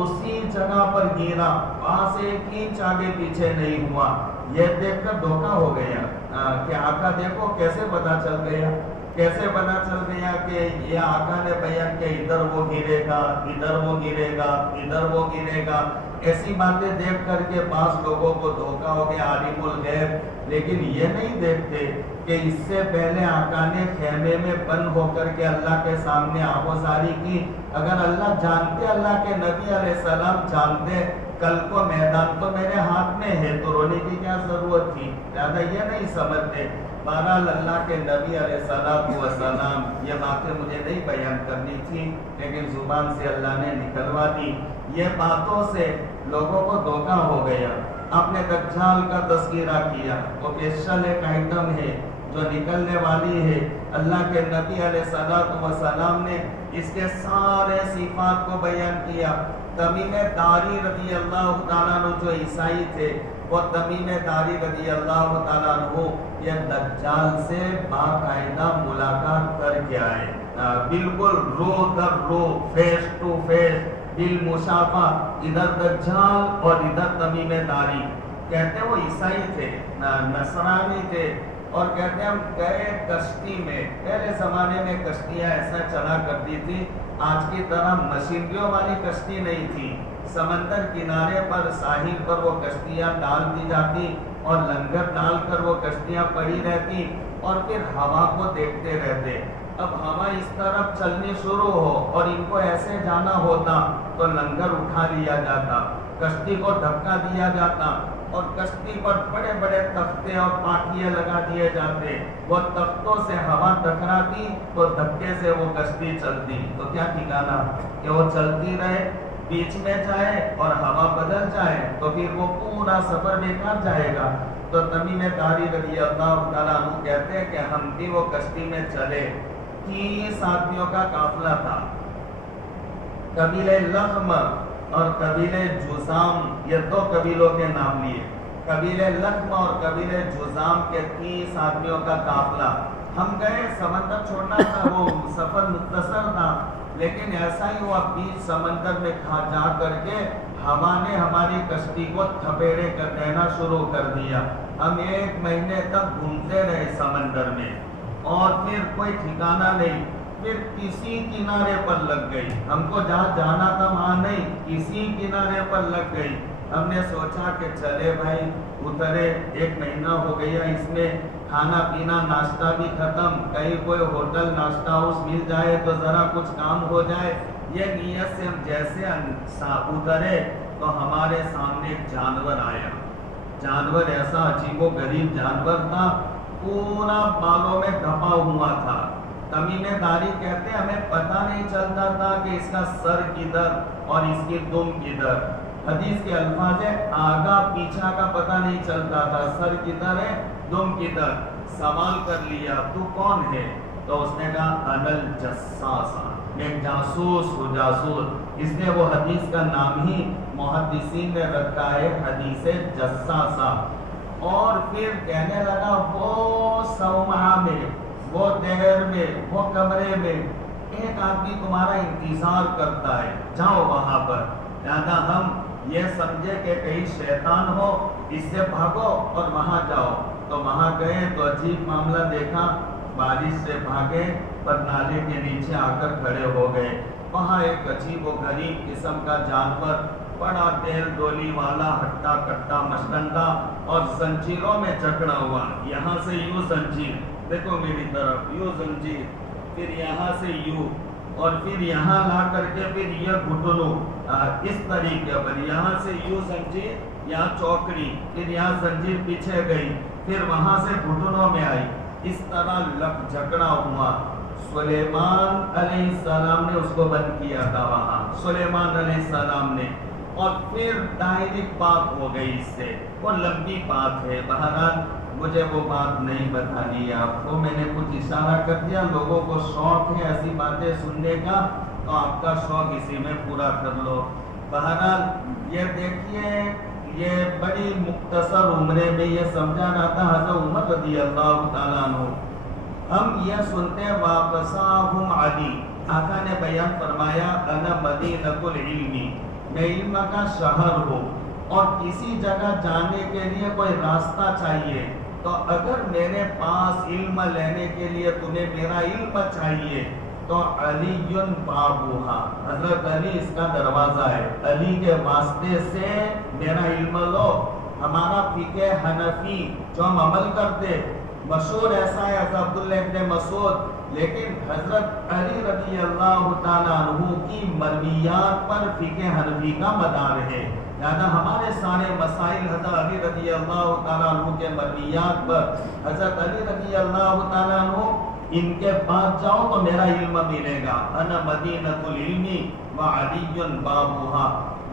اسی جگہ پر گرا، پاس ایک انچ آگے پیچھے نہیں ہوا۔ یہ دیکھ کر دھوکہ ہو گیا کہ آقا دیکھو کیسے پتا چل گیا، کیسے پتا چل گیا کہ یہ آقا نے بیان کہ ادھر وہ گرے گا، ادھر وہ گرے گا، ادھر وہ گرے گا۔ ایسی باتیں دیکھ کر کے بعض لوگوں کو دھوکہ ہو گیا عالم الغیب، لیکن یہ نہیں دیکھتے کہ اس سے پہلے آقا نے خیمے میں بند ہو کر کے اللہ کے سامنے آوازاری کی۔ اگر اللہ جانتے، اللہ کے نبی علیہ السلام جانتے کل کو میدان تو میرے ہاتھ میں ہے تو رونے کی کیا ضرورت تھی، لہذا یہ نہیں سمجھتے۔ بہرحال اللہ کے نبی علیہ السلام یہ باتیں مجھے نہیں بیان کرنی تھی لیکن زبان سے اللہ نے نکلوا دی۔ یہ باتوں سے لوگوں کو دھوکہ ہو گیا۔ آپ نے دجال کا تذکرہ کیا، وہ اسپیشل ایک آئٹم ہے جو نکلنے والی ہے، اللہ کے نبی علیہ السلام نے اس کے سارے صفات کو بیان کیا۔ تمیم داری رضی اللہ تعالیٰ عنہ جو عیسائی تھے، وہ تمیم داری رضی اللہ تعالیٰ عنہ یہ دجال سے باقاعدہ ملاقات کر کے آئے، بالکل رو در رو، فیس ٹو فیس، بالمشافہ، ادھر دجال اور ادھر تمیم داری۔ کہتے ہیں وہ عیسائی تھے، نصرانی تھے، اور کہتے ہیں ہم گئے کشتی میں۔ پہلے زمانے میں کشتیاں ایسا چلا کرتی تھی، آج کی طرح مشینریوں والی کشتی نہیں تھی۔ سمندر کنارے پر، ساحل پر وہ کشتیاں ڈال دی جاتی اور لنگر ڈال کر وہ کشتیاں پڑی رہتی اور پھر ہوا کو دیکھتے رہتے۔ اب ہوا اس طرف چلنی شروع ہو اور ان کو ایسے جانا ہوتا تو لنگر اٹھا لیا جاتا، کشتی کو دھکا دیا جاتا اور کشتی پر بڑے بڑے تختے اور پاٹیاں لگا دیے جاتے۔ وہ تختوں سے ہوا ٹکراتی تو دھکے سے وہ کشتی چلتی۔ تو کیا ٹھکانا کہ وہ چلتی رہے، بیچ میں جائے اور ہوا بدل جائے تو پھر وہ پورا سفر بیکار جائے گا۔ تو تمیم داری رضی اللہ تعالیٰ عنہ کہتے ہیں کہ ہم بھی وہ کشتی میں چلے۔ 30 آدمیوں کا قافلہ تھا، قبیلہ لخم اور قبیلہ جذام، یہ 2 قبیلوں کے نام لیے۔ قبیلہ لخم اور قبیلہ جذام کے 30 آدمیوں کا قافلہ۔ ہم گئے، سمندر چھوڑنا تھا، وہ سفر مختصر تھا، لیکن ایسا ہی ہوا بیچ سمندر میں جا کر کے ہوا نے ہماری کشتی کو تھپیڑے کر دینا شروع کر دیا۔ ہم 1 مہینے تک گھومتے رہے سمندر میں اور پھر کوئی ٹھکانہ نہیں، پھر کسی کنارے پر لگ گئی۔ ہم کو جہاں جانا تھا وہاں نہیں، کسی کنارے پر لگ گئی۔ ہم نے سوچا کہ چلے بھائی اترے، 1 مہینہ ہو گیا اس میں، کھانا پینا ناشتہ بھی ختم، کہیں کوئی ہوٹل ناشتہ ہاؤس مل جائے تو ذرا کچھ کام ہو جائے۔ یہ نیت سے ہم جیسے اترے تو ہمارے سامنے ایک جانور آیا۔ جانور ایسا عجیب و غریب جانور تھا، پورا بالوں میں ڈھپا ہوا تھا۔ تمیم داری کہتے ہیں ہمیں پتہ نہیں چلتا تھا کہ اس کا سر کدھر اور اس کی دم کدھر۔ حدیث کے الفاظ ہے آگا پیچھا کا پتہ نہیں چلتا تھا، سر کدھر ہے دم کدھر۔ سوال کر لیا تو کون ہے؟ تو اس نے کہا انل جساسا، میں جاسوس ہوں، جاسوس۔ اس نے وہ حدیث کا نام ہی محدثین نے رکھا ہے حدیث جساسا۔ اور پھر کہنے لگا وہ صومعہ میں، وہ دہر میں، وہ کمرے میں ایک آدمی تمہارا انتظار کرتا ہے، جاؤ وہاں پر۔ لہذا ہم یہ سمجھے کہ کہیں شیطان ہو، اس سے بھاگو اور وہاں جاؤ۔ تو وہاں گئے تو عجیب معاملہ دیکھا، بارش سے بھاگے پر نالے کے نیچے آ کر کھڑے ہو گئے۔ وہاں ایک عجیب و غریب قسم کا جانور، بڑا تیل ڈولی والا، ہٹا کٹا مشتنگا اور زنجیروں میں جکڑا ہوا۔ یہاں سے یوں زنجیر، دیکھو میری طرف، یوں زنجیر، پھر یہاں سے یوں، اور پھر یہاں لا کر کے پھر یہ گھٹنوں، اس طریقے پر یہاں سے یوں زنجیر، یہاں چوکڑی، پھر یہاں زنجیر پیچھے گئی، پھر وہاں سے گھٹنوں میں آئی، اس طرح لک جکڑا ہوا۔ سلیمان علیہ السلام نے اس کو بند کیا تھا وہاں، سلیمان علیہ السلام نے۔ اور پھر ڈائریکٹ بات ہو گئی اس سے، وہ لمبی بات ہے، بہرحال مجھے وہ بات نہیں بتانی ہے آپ کو، میں نے کچھ اشارہ کر دیا۔ لوگوں کو شوق ہے ایسی باتیں سننے کا تو آپ کا شوق اسی میں پورا کر لو۔ بہرحال یہ دیکھیے، یہ بڑی مختصر عمرے میں یہ سمجھا رہا تھا حضرت عمر رضی اللہ تعالیٰ عنہ۔ ہم یہ سنتے ہیں واقصاہم علی، آقا نے بیان فرمایا انا مدینۃ العلم، میں علم کا شہر ہوں، اور کسی جگہ جانے کے لیے کوئی راستہ چاہیے تو اگر میرے پاس علم لینے کے لیے تمہیں میرا علم چاہیے تو علی بابوہا، حضرت علی اس کا دروازہ ہے، علی کے واسطے سے میرا علم لو۔ ہمارا فقہ حنفی جو ہم عمل کرتے، مشہور ایسا ہے حضرت عبداللہ ابن مسعود، لیکن حضرت علی رضی اللہ تعالیٰ عنہ کی مرویات پر فقہ حنفی کا مدار ہے، لہذا ہمارے سارے مسائل حضرت علی رضی اللہ تعالیٰ عنہ کے مرویات پر، حضرت علی رضی اللہ تعالیٰ عنہ ان کے پاس جاؤ تو میرا علم ملے گا۔ انا مدینۃ العلم وعلی بابوہا،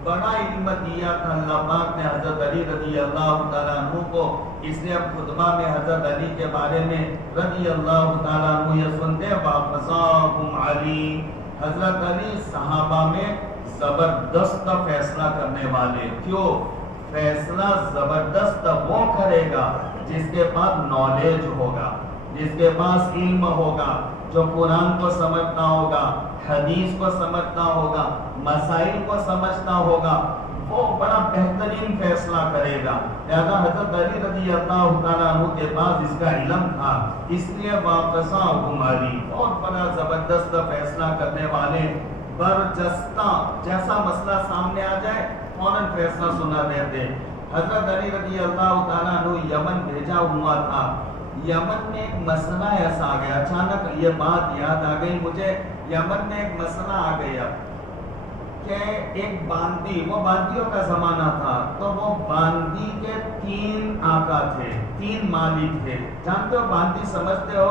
بڑا علم دیا تھا اللہ پاک نے حضرت علی رضی اللہ تعالیٰ عنہ کو. اس لیے اب خطبہ میں حضرت علی کے بارے میں رضی اللہ تعالیٰ عنہ یہ سنتے ہیں وَقَضَاهُمْ عَلِي. حضرت علی صحابہ میں زبردست فیصلہ کرنے والے. کیوں؟ فیصلہ زبردست وہ کرے گا جس کے پاس نالج ہوگا، جس کے پاس علم ہوگا، جو قرآن کو سمجھتا ہوگا، حدیث کو سمجھتا ہوگا، مسائل کو سمجھتا ہوگا، وہ بڑا بہترین فیصلہ کرے گا. لہذا حضرت علی رضی اللہ تعالیٰ عنہ کے پاس اس کا علم تھا، اس لیے وَقَضَاهُمْ عَلِي بہت بڑا زبردست فیصلہ کرنے والے، برجستہ جیسا مسئلہ سامنے آ جائے فوراً فیصلہ سنا دیتے. حضرت علی رضی اللہ تعالیٰ عنہ یمن بھیجا ہوا تھا. یمن میں ایک مسئلہ ایسا آ گیا، اچانک یہ بات یاد آ گئی مجھے. یمن میں ایک مسئلہ آ گیا کہ ایک باندی، وہ باندیوں کا زمانہ تھا، تو وہ باندی کے 3 آقا تھے، 3 مالک تھے. جانتے ہو باندی سمجھتے ہو؟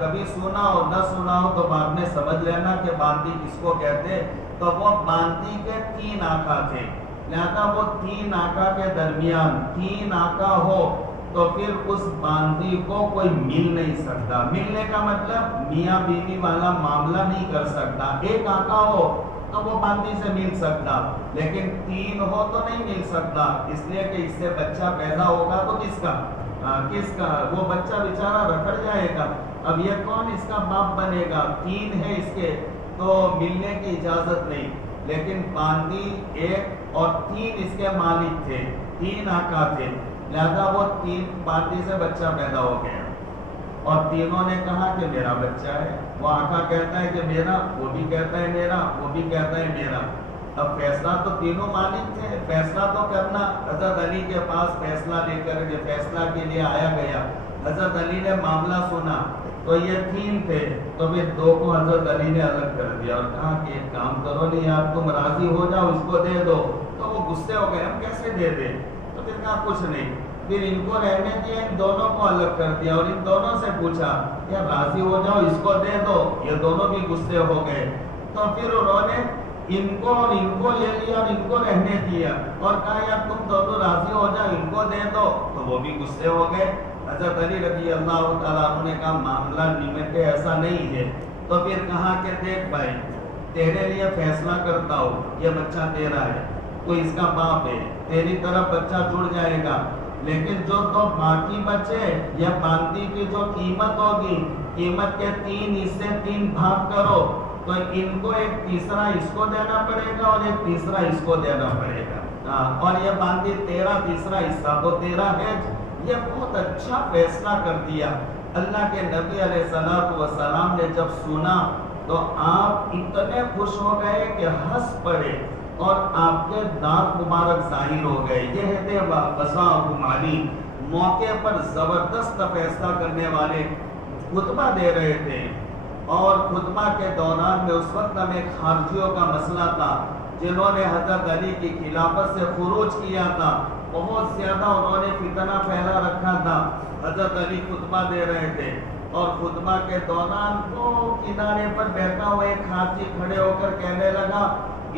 کبھی سنا ہو نہ سنا ہو تو بعد میں سمجھ لینا کہ باندی کس کو کہتے. تو وہ باندی کے 3 آقا تھے. لہذا وہ 3 آقا کے درمیان 3 آقا ہو تو پھر اس باندی کو کوئی مل نہیں سکتا. ملنے کا مطلب میاں بیوی والا معاملہ نہیں کر سکتا. ایک آقا ہو تو وہ باندی سے مل سکتا، لیکن 3 ہو تو نہیں مل سکتا. اس لیے کہ اس سے بچہ پیدا ہوگا تو کس کا وہ بچہ بیچارہ رکھڑ جائے گا. اب یہ کون اس کا باپ بنے گا؟ 3 ہے اس کے تو ملنے کی اجازت نہیں. لیکن باندی ایک اور 3 اس کے مالک تھے، 3 آقا تھے. لہذا وہ 3 باندی سے بچہ پیدا ہو گیا اور تینوں نے کہا کہ میرا بچہ ہے. وہ آقا کہتا ہے کہ میرا، وہ بھی کہتا ہے میرا، وہ بھی کہتا ہے میرا. اب فیصلہ تو تینوں مالک تھے، فیصلہ تو کرنا. حضرت علی کے پاس فیصلہ لے کر کے فیصلہ کے لیے آیا گیا. حضرت علی نے معاملہ سنا تو یہ 3 تھے، تو پھر 2 کو حضرت علی نے الگ کر دیا اور کہا کہ ایک کام کرو، نہیں آپ تم راضی ہو جاؤ، اس کو دے دو. تو وہ غصے ہو گئے، ہم کیسے دے دیں؟ تو پھر کہا کچھ نہیں. پھر ان کو رہنے دیا، ان دونوں کو الگ کر دیا اور ان دونوں سے پوچھا یا راضی ہو جاؤ، اس کو دے دو. یہ دونوں بھی غصے ہو گئے. تو پھر انہوں نے ان کو اور ان کو لے لیا اور ان کو رہنے دیا اور کہا یا تم دونوں راضی ہو جاؤ، ان کو دے دو. تو وہ بھی غصے ہو گئے. حضرت علی رضی اللہ تعالیٰ عنہ نے کہا معاملہ نمٹے، ایسا نہیں ہے. تو پھر کہا کہ دیکھ بھائی، تیرے لیے فیصلہ کرتا ہوں، یہ بچہ تیرا ہے، تو اس کا باپ ہے، تیری طرف بچہ جڑ جائے گا. لیکن جو تو باقی بچے یا باندی کی جو قیمت ہوگی، قیمت کے 3 حصے 3 بھاگ کرو، تو ان کو ایک تیسرا اس کو دینا پڑے گا اور ایک تیسرا اس کو دینا پڑے گا. اور یہ باندی تیرا تیسرا حصہ تو تیرا ہے. یہ بہت اچھا فیصلہ کر دیا. اللہ کے نبی علیہ السلام نے جب سنا تو آپ اتنے خوش ہو گئے کہ ہنس پڑے اور آپ کے دانت مبارک ظاہر ہو گئے. یہ ہے وَقَضَاهُمْ عَلِي. موقع پر زبردست فیصلہ کرنے والے خطبہ دے رہے تھے اور خطبہ کے دوران میں اس وقت ہمیں خارجیوں کا مسئلہ تھا جنہوں نے حضرت علی کی خلافت سے خروج کیا تھا. بہت زیادہ انہوں نے فتنہ پھیلا رکھا تھا. حضرت علی خطبہ دے رہے تھے اور خطبہ کے دوران وہ کنارے پر بیٹھا ہوا ایک خارجی کھڑے ہو کر کہنے لگا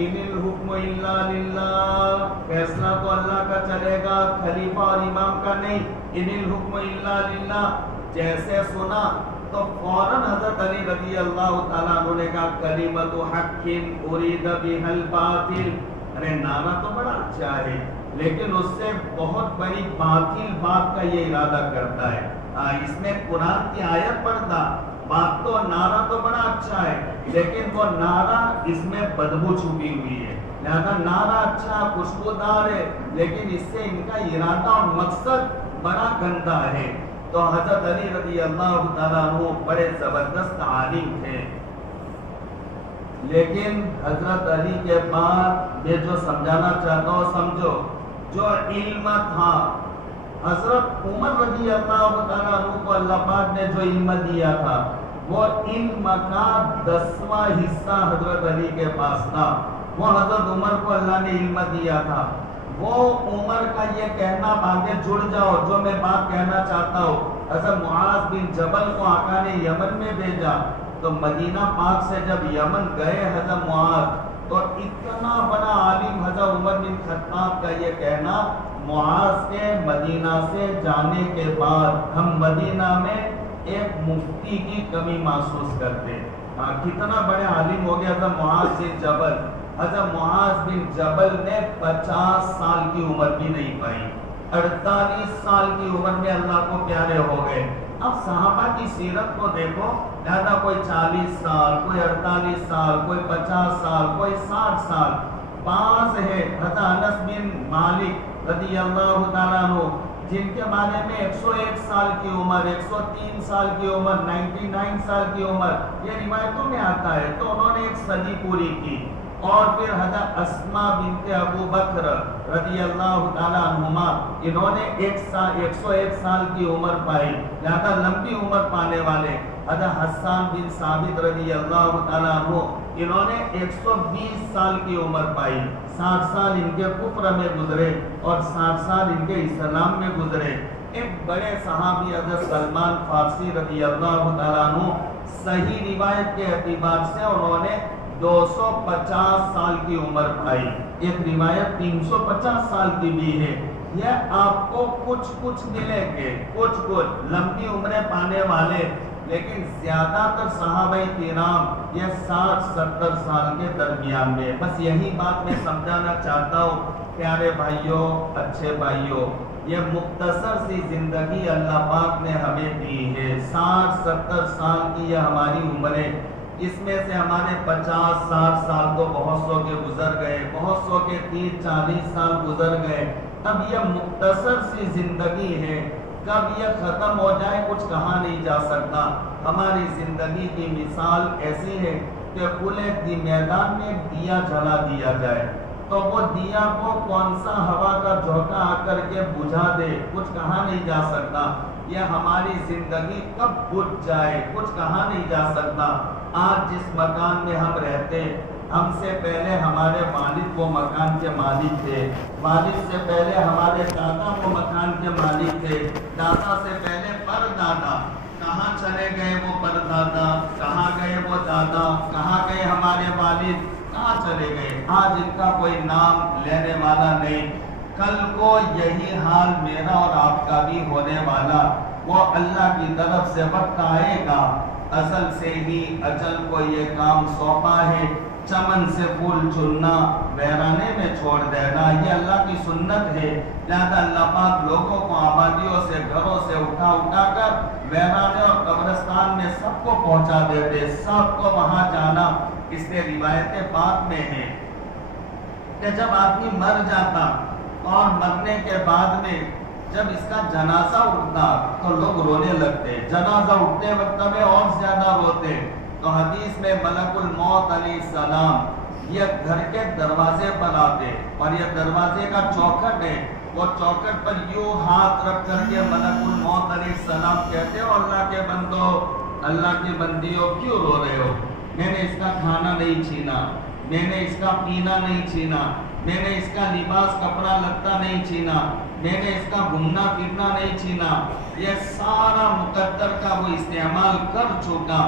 ان الحکم الا للہ، فیصلہ تو اللہ کا چلے گا، خلیفہ اور امام کا نہیں. ان الحکم الا للہ جیسے سنا تو فوراً حضرت علی رضی اللہ تعالیٰ عنہ نے کہا کلمۃ حق ارید بها الباطل. ارے نعرہ تو بڑا اچھا ہے لیکن اس سے بہت بڑی باطل بات کا یہ ارادہ کرتا ہے. اس میں قرآن کی آیت پڑھتا، بات تو نعرہ تو بڑا اچھا ہے لیکن وہ نعرہ اس میں بدبو چھپی ہوئی ہے. لہذا نعرہ اچھا خوشبودار ہے لیکن اس سے ان کا ارادہ اور مقصد بڑا گندا ہے. تو حضرت علی رضی اللہ تعالیٰ عنہ بڑے زبردست عالم تھے لیکن حضرت علی کے بعد یہ جو سمجھانا چاہتا ہوں سمجھو، جو علم تھا حضرت عمر رضی اللہ تعالیٰ عنہ کو اللہ پاک نے جو علم دیا تھا وہ علم کا 10واں حصہ حضرت علی کے پاس تھا. وہ حضرت عمر کو اللہ نے علم دیا تھا. وہ عمر کا یہ کہنا آگے جڑ جاؤ جو میں بات کہنا چاہتا ہوں. حضرت معاذ بن جبل کو آقا نے یمن میں بھیجا تو مدینہ پاک سے جب یمن گئے حضرت معاذ تو اتنا بڑا عالم حضرت عمر بن خطاب کا یہ کہنا، معاذ کے مدینہ سے جانے کے بعد ہم مدینہ میں ایک مفتی کی کمی محسوس کرتے۔ کتنا بڑے عالم ہو گیا حضرت معاذ بن جبل۔ حضرت معاذ بن جبل نے 50 سال کی عمر بھی نہیں پائی، 48 سال کی عمر میں اللہ کو پیارے ہو گئے۔ اب صحابہ کی سیرت کو دیکھو، زیادہ کوئی 40 سال، کوئی 48 سال، کوئی 50 سال، کوئی 60 سال۔ بعض ہے حضرت انس بن مالک رضی اللہ تعالیٰ عنہ، جن کے بارے میں 101 سال کی عمر، 103 سال کی عمر، 99 سال کی عمر یہ روایتوں میں آتا ہے، تو انہوں نے ایک صدی پوری کی۔ اور پھر حضرت اسماء بنت ابو بکر رضی اللہ تعالیٰ عنہما، انہوں نے 101 سال کی عمر پائی، زیادہ لمبی عمر پانے والے۔ حضرت حسان بن ثابت رضی اللہ تعالیٰ عنہ، انہوں نے 120 سال کی عمر پائی، 60 سال ان کے کفر میں گزرے اور 60 سال ان کے اسلام میں گزرے۔ ایک بڑے صحابی حضرت سلمان فارسی رضی اللہ تعالیٰ عنہ، صحیح روایت کے اعتبار سے انہوں نے 250 سال کی عمر پائی، ایک روایت 350 سال کی بھی ہے۔ یہ آپ کو کچھ ملیں گے، کچھ لمبی عمریں پانے والے، لیکن زیادہ تر صحابہ کرام یہ 60-70 سال کے درمیان میں۔ بس یہی بات میں سمجھانا چاہتا ہوں پیارے بھائیوں، اچھے بھائیوں، یہ مختصر سی زندگی اللہ پاک نے ہمیں دی ہے، 60-70 سال کی یہ ہماری عمریں، اس میں سے ہمارے 50-60 سال تو بہت سو کے گزر گئے، بہت سو کے 30-40 سال گزر گئے۔ اب یہ مختصر سی زندگی ہے، کب یہ ختم ہو جائے کچھ کہا نہیں جا سکتا۔ ہماری زندگی کی مثال ایسی ہے کہ کھلے میدان میں دیا جلا دیا جائے تو وہ دیا کو کون سا ہوا کا جھونکا آ کر کے بجھا دے، کچھ کہا نہیں جا سکتا۔ یہ ہماری زندگی کب بجھ جائے کچھ کہا نہیں جا سکتا۔ آج جس مکان میں ہم رہتے، ہم سے پہلے ہمارے والد وہ مکان کے مالک تھے، والد سے پہلے ہمارے دادا وہ مکان کے مالک تھے، دادا سے پہلے پردادا، کہاں چلے گئے وہ پردادا، کہاں گئے وہ دادا، کہاں گئے ہمارے والد، کہاں چلے گئے، آج ان کا کوئی نام لینے والا نہیں۔ کل کو یہی حال میرا اور آپ کا بھی ہونے والا، وہ اللہ کی طرف سے وقت آئے گا، ازل سے ہی اجل کو یہ کام سونپا ہے، چمن سے پھول چننا، ویرانے میں چھوڑ دینا، یہ اللہ کی سنت ہے۔ لہذا اللہ پاک لوگوں کو آبادیوں سے، گھروں سے اٹھا کر ویرانے اور قبرستان میں سب کو پہنچا دیتے، سب کو وہاں جانا۔ اس لیے روایتیں پاک میں ہیں کہ جب آدمی مر جاتا اور مرنے کے بعد میں جب اس کا جنازہ اٹھتا تو لوگ رونے لگتے، جنازہ اٹھتے وقت میں اور زیادہ روتے۔ تو حدیث میں ملک الموت علیہ السلام یہ گھر کے دروازے پر آتے، اور یہ دروازے کا چوکھٹ ہے، وہ چوکھٹ پر یوں ہاتھ رکھ کر کے ملک الموت علیہ السلام کہتے ہو، اللہ کے بندو، اللہ کی بندیوں کیوں رو رہے ہو؟ میں نے اس کا کھانا نہیں چھینا، میں نے اس کا پینا نہیں چھینا، میں نے اس کا لباس کپڑا لتا نہیں چھینا، میں نے اس کا گھومنا پھرنا نہیں چھینا، یہ سارا مقدر کا وہ استعمال کر چکا،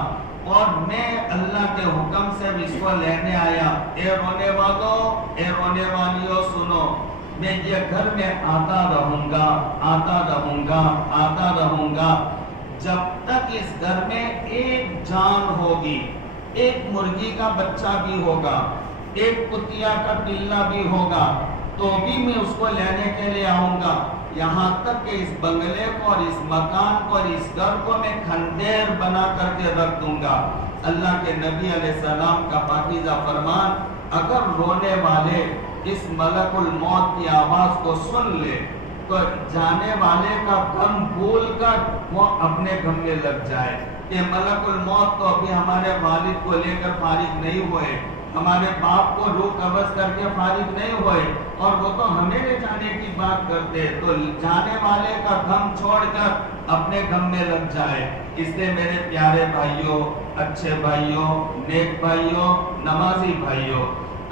اور میں اللہ کے حکم سے اس کو لینے آیا۔ اے رونے والوں، اے رونے والیوں سنو، میں یہ گھر میں آتا رہوں گا، آتا رہوں گا، آتا رہوں گا، جب تک اس گھر میں ایک جان ہوگی، ایک مرغی کا بچہ بھی ہوگا، ایک کتیا کا پلہ بھی ہوگا، تو بھی میں اس کو لینے کے لیے آؤں گا، یہاں تک کہ اس بنگلے کو اور اس مکان کو اور اس گھر کو میں کھنڈیر بنا کر کے رکھ دوں گا۔ اللہ کے نبی علیہ السلام کا پاکیزہ فرمان، اگر رونے والے اس ملک الموت کی آواز کو سن لے تو جانے والے کا غم بھول کر وہ اپنے غم میں لگ جائے۔ کہ ملک الموت تو ابھی ہمارے والد کو لے کر فارغ نہیں ہوئے، ہمارے باپ کو روح قبض کر کے فارغ نہیں ہوئے، اور وہ تو ہمیں لے جانے کی بات کرتے، تو جانے والے کا غم چھوڑ کر اپنے غم میں لگ جائے۔ اس لیے میرے پیارے بھائیوں، اچھے بھائیوں، نیک بھائیوں، نمازی بھائیوں،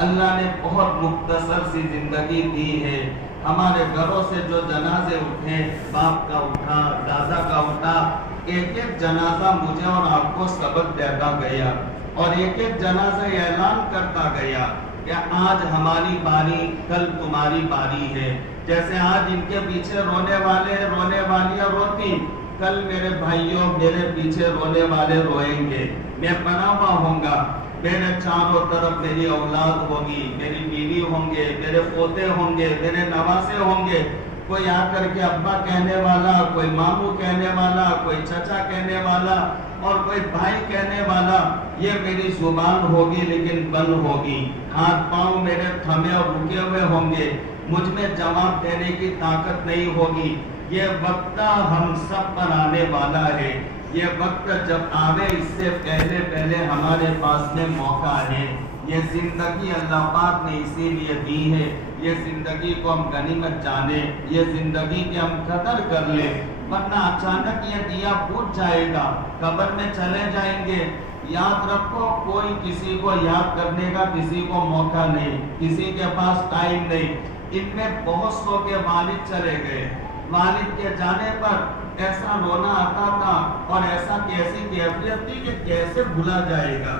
اللہ نے بہت مختصر سی زندگی دی ہے۔ ہمارے گھروں سے جو جنازے اٹھے، باپ کا اٹھا، دادا کا اٹھا، ایک ایک جنازہ مجھے اور آپ کو سبق دیتا گیا، اور ایک ایک جنازہ اعلان کرتا گیا کہ آج ہماری باری کل تمہاری باری ہے. جیسے آج ان کے پیچھے رونے والے رونے والیاں روتی، کل میرے بھائیوں میرے پیچھے رونے والے روئیں گے. میں بنا ہوا ہوں گا، میرے چاروں طرف میری اولاد ہوگی، میری بیوی ہوں گے، میرے پوتے ہوں گے، میرے نواسے ہوں گے. کوئی آ کر کے ابا کہنے والا، کوئی ماموں کہنے والا، کوئی چچا کہنے والا اور کوئی بھائی کہنے والا. یہ میری زبان ہوگی لیکن بند ہوگی. ہاتھ پاؤں میرے تھمے اور رکے ہوئے ہوں گے، مجھ میں جواب دینے کی طاقت نہیں ہوگی. یہ وقت ہم سب پر آنے والا ہے. یہ وقت جب آوے اس سے پہلے ہمارے پاس میں موقع ہے. یہ زندگی اللہ پاک نے اسی لیے دی ہے. یہ زندگی کو ہم غنیمت جانیں، یہ زندگی کی ہم قدر کر لیں، ورنہ اچانک یہ دیا بجھ جائے گا، قبر میں چلے جائیں گے. یاد رکھو کوئی کسی کو یاد کرنے کا کسی کو موقع نہیں، کسی کے پاس ٹائم نہیں. ان میں بہت سو کے والد چلے گئے. والد کے جانے پر ایسا رونا آتا تھا اور ایسا کیسی کیفیت تھی کہ کیسے بھولا جائے گا.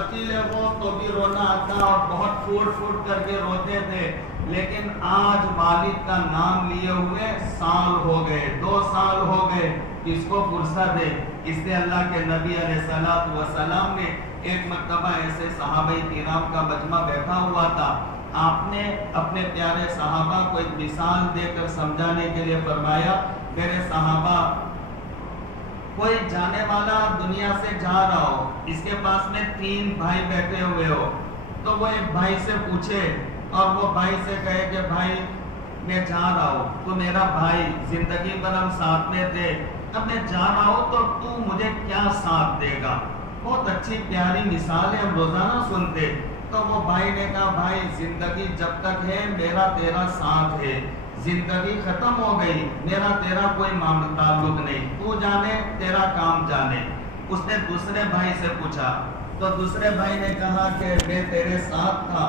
اکیلے ہو تو بھی رونا آتا اور بہت پھوٹ کر کے روتے تھے. لیکن آج والد کا نام لیے ہوئے سال ہو گئے، 2 سال ہو گئے، کس کو فرصت ہے؟ اس لیے اللہ کے نبی علیہ السلام نے ایک مرتبہ ایسے صحابہ کرام کا مجمع بیٹھا ہوا تھا. آپ نے اپنے پیارے صحابہ کو ایک مثال دے کر سمجھانے کے لیے فرمایا، میرے صحابہ کوئی جانے والا دنیا سے جا رہا ہو، اس کے پاس میں 3 بھائی بیٹھے ہوئے ہو، تو وہ ایک بھائی سے پوچھے اور وہ بھائی سے کہے کہ بھائی میں جا رہا ہوں، تو میرا بھائی زندگی بھر ہم ساتھ میں تھے، اب میں جا رہا ہوں تو مجھے کیا ساتھ دے گا؟ بہت اچھی پیاری مثالیں ہم روزانہ سنتے. تو وہ بھائی نے کہا بھائی زندگی جب تک ہے میرا تیرا ساتھ ہے، زندگی ختم ہو گئی میرا تیرا کوئی تعلق نہیں، تو جانے تیرا کام جانے. اس نے دوسرے بھائی سے پوچھا تو دوسرے بھائی نے کہا کہ میں تیرے ساتھ تھا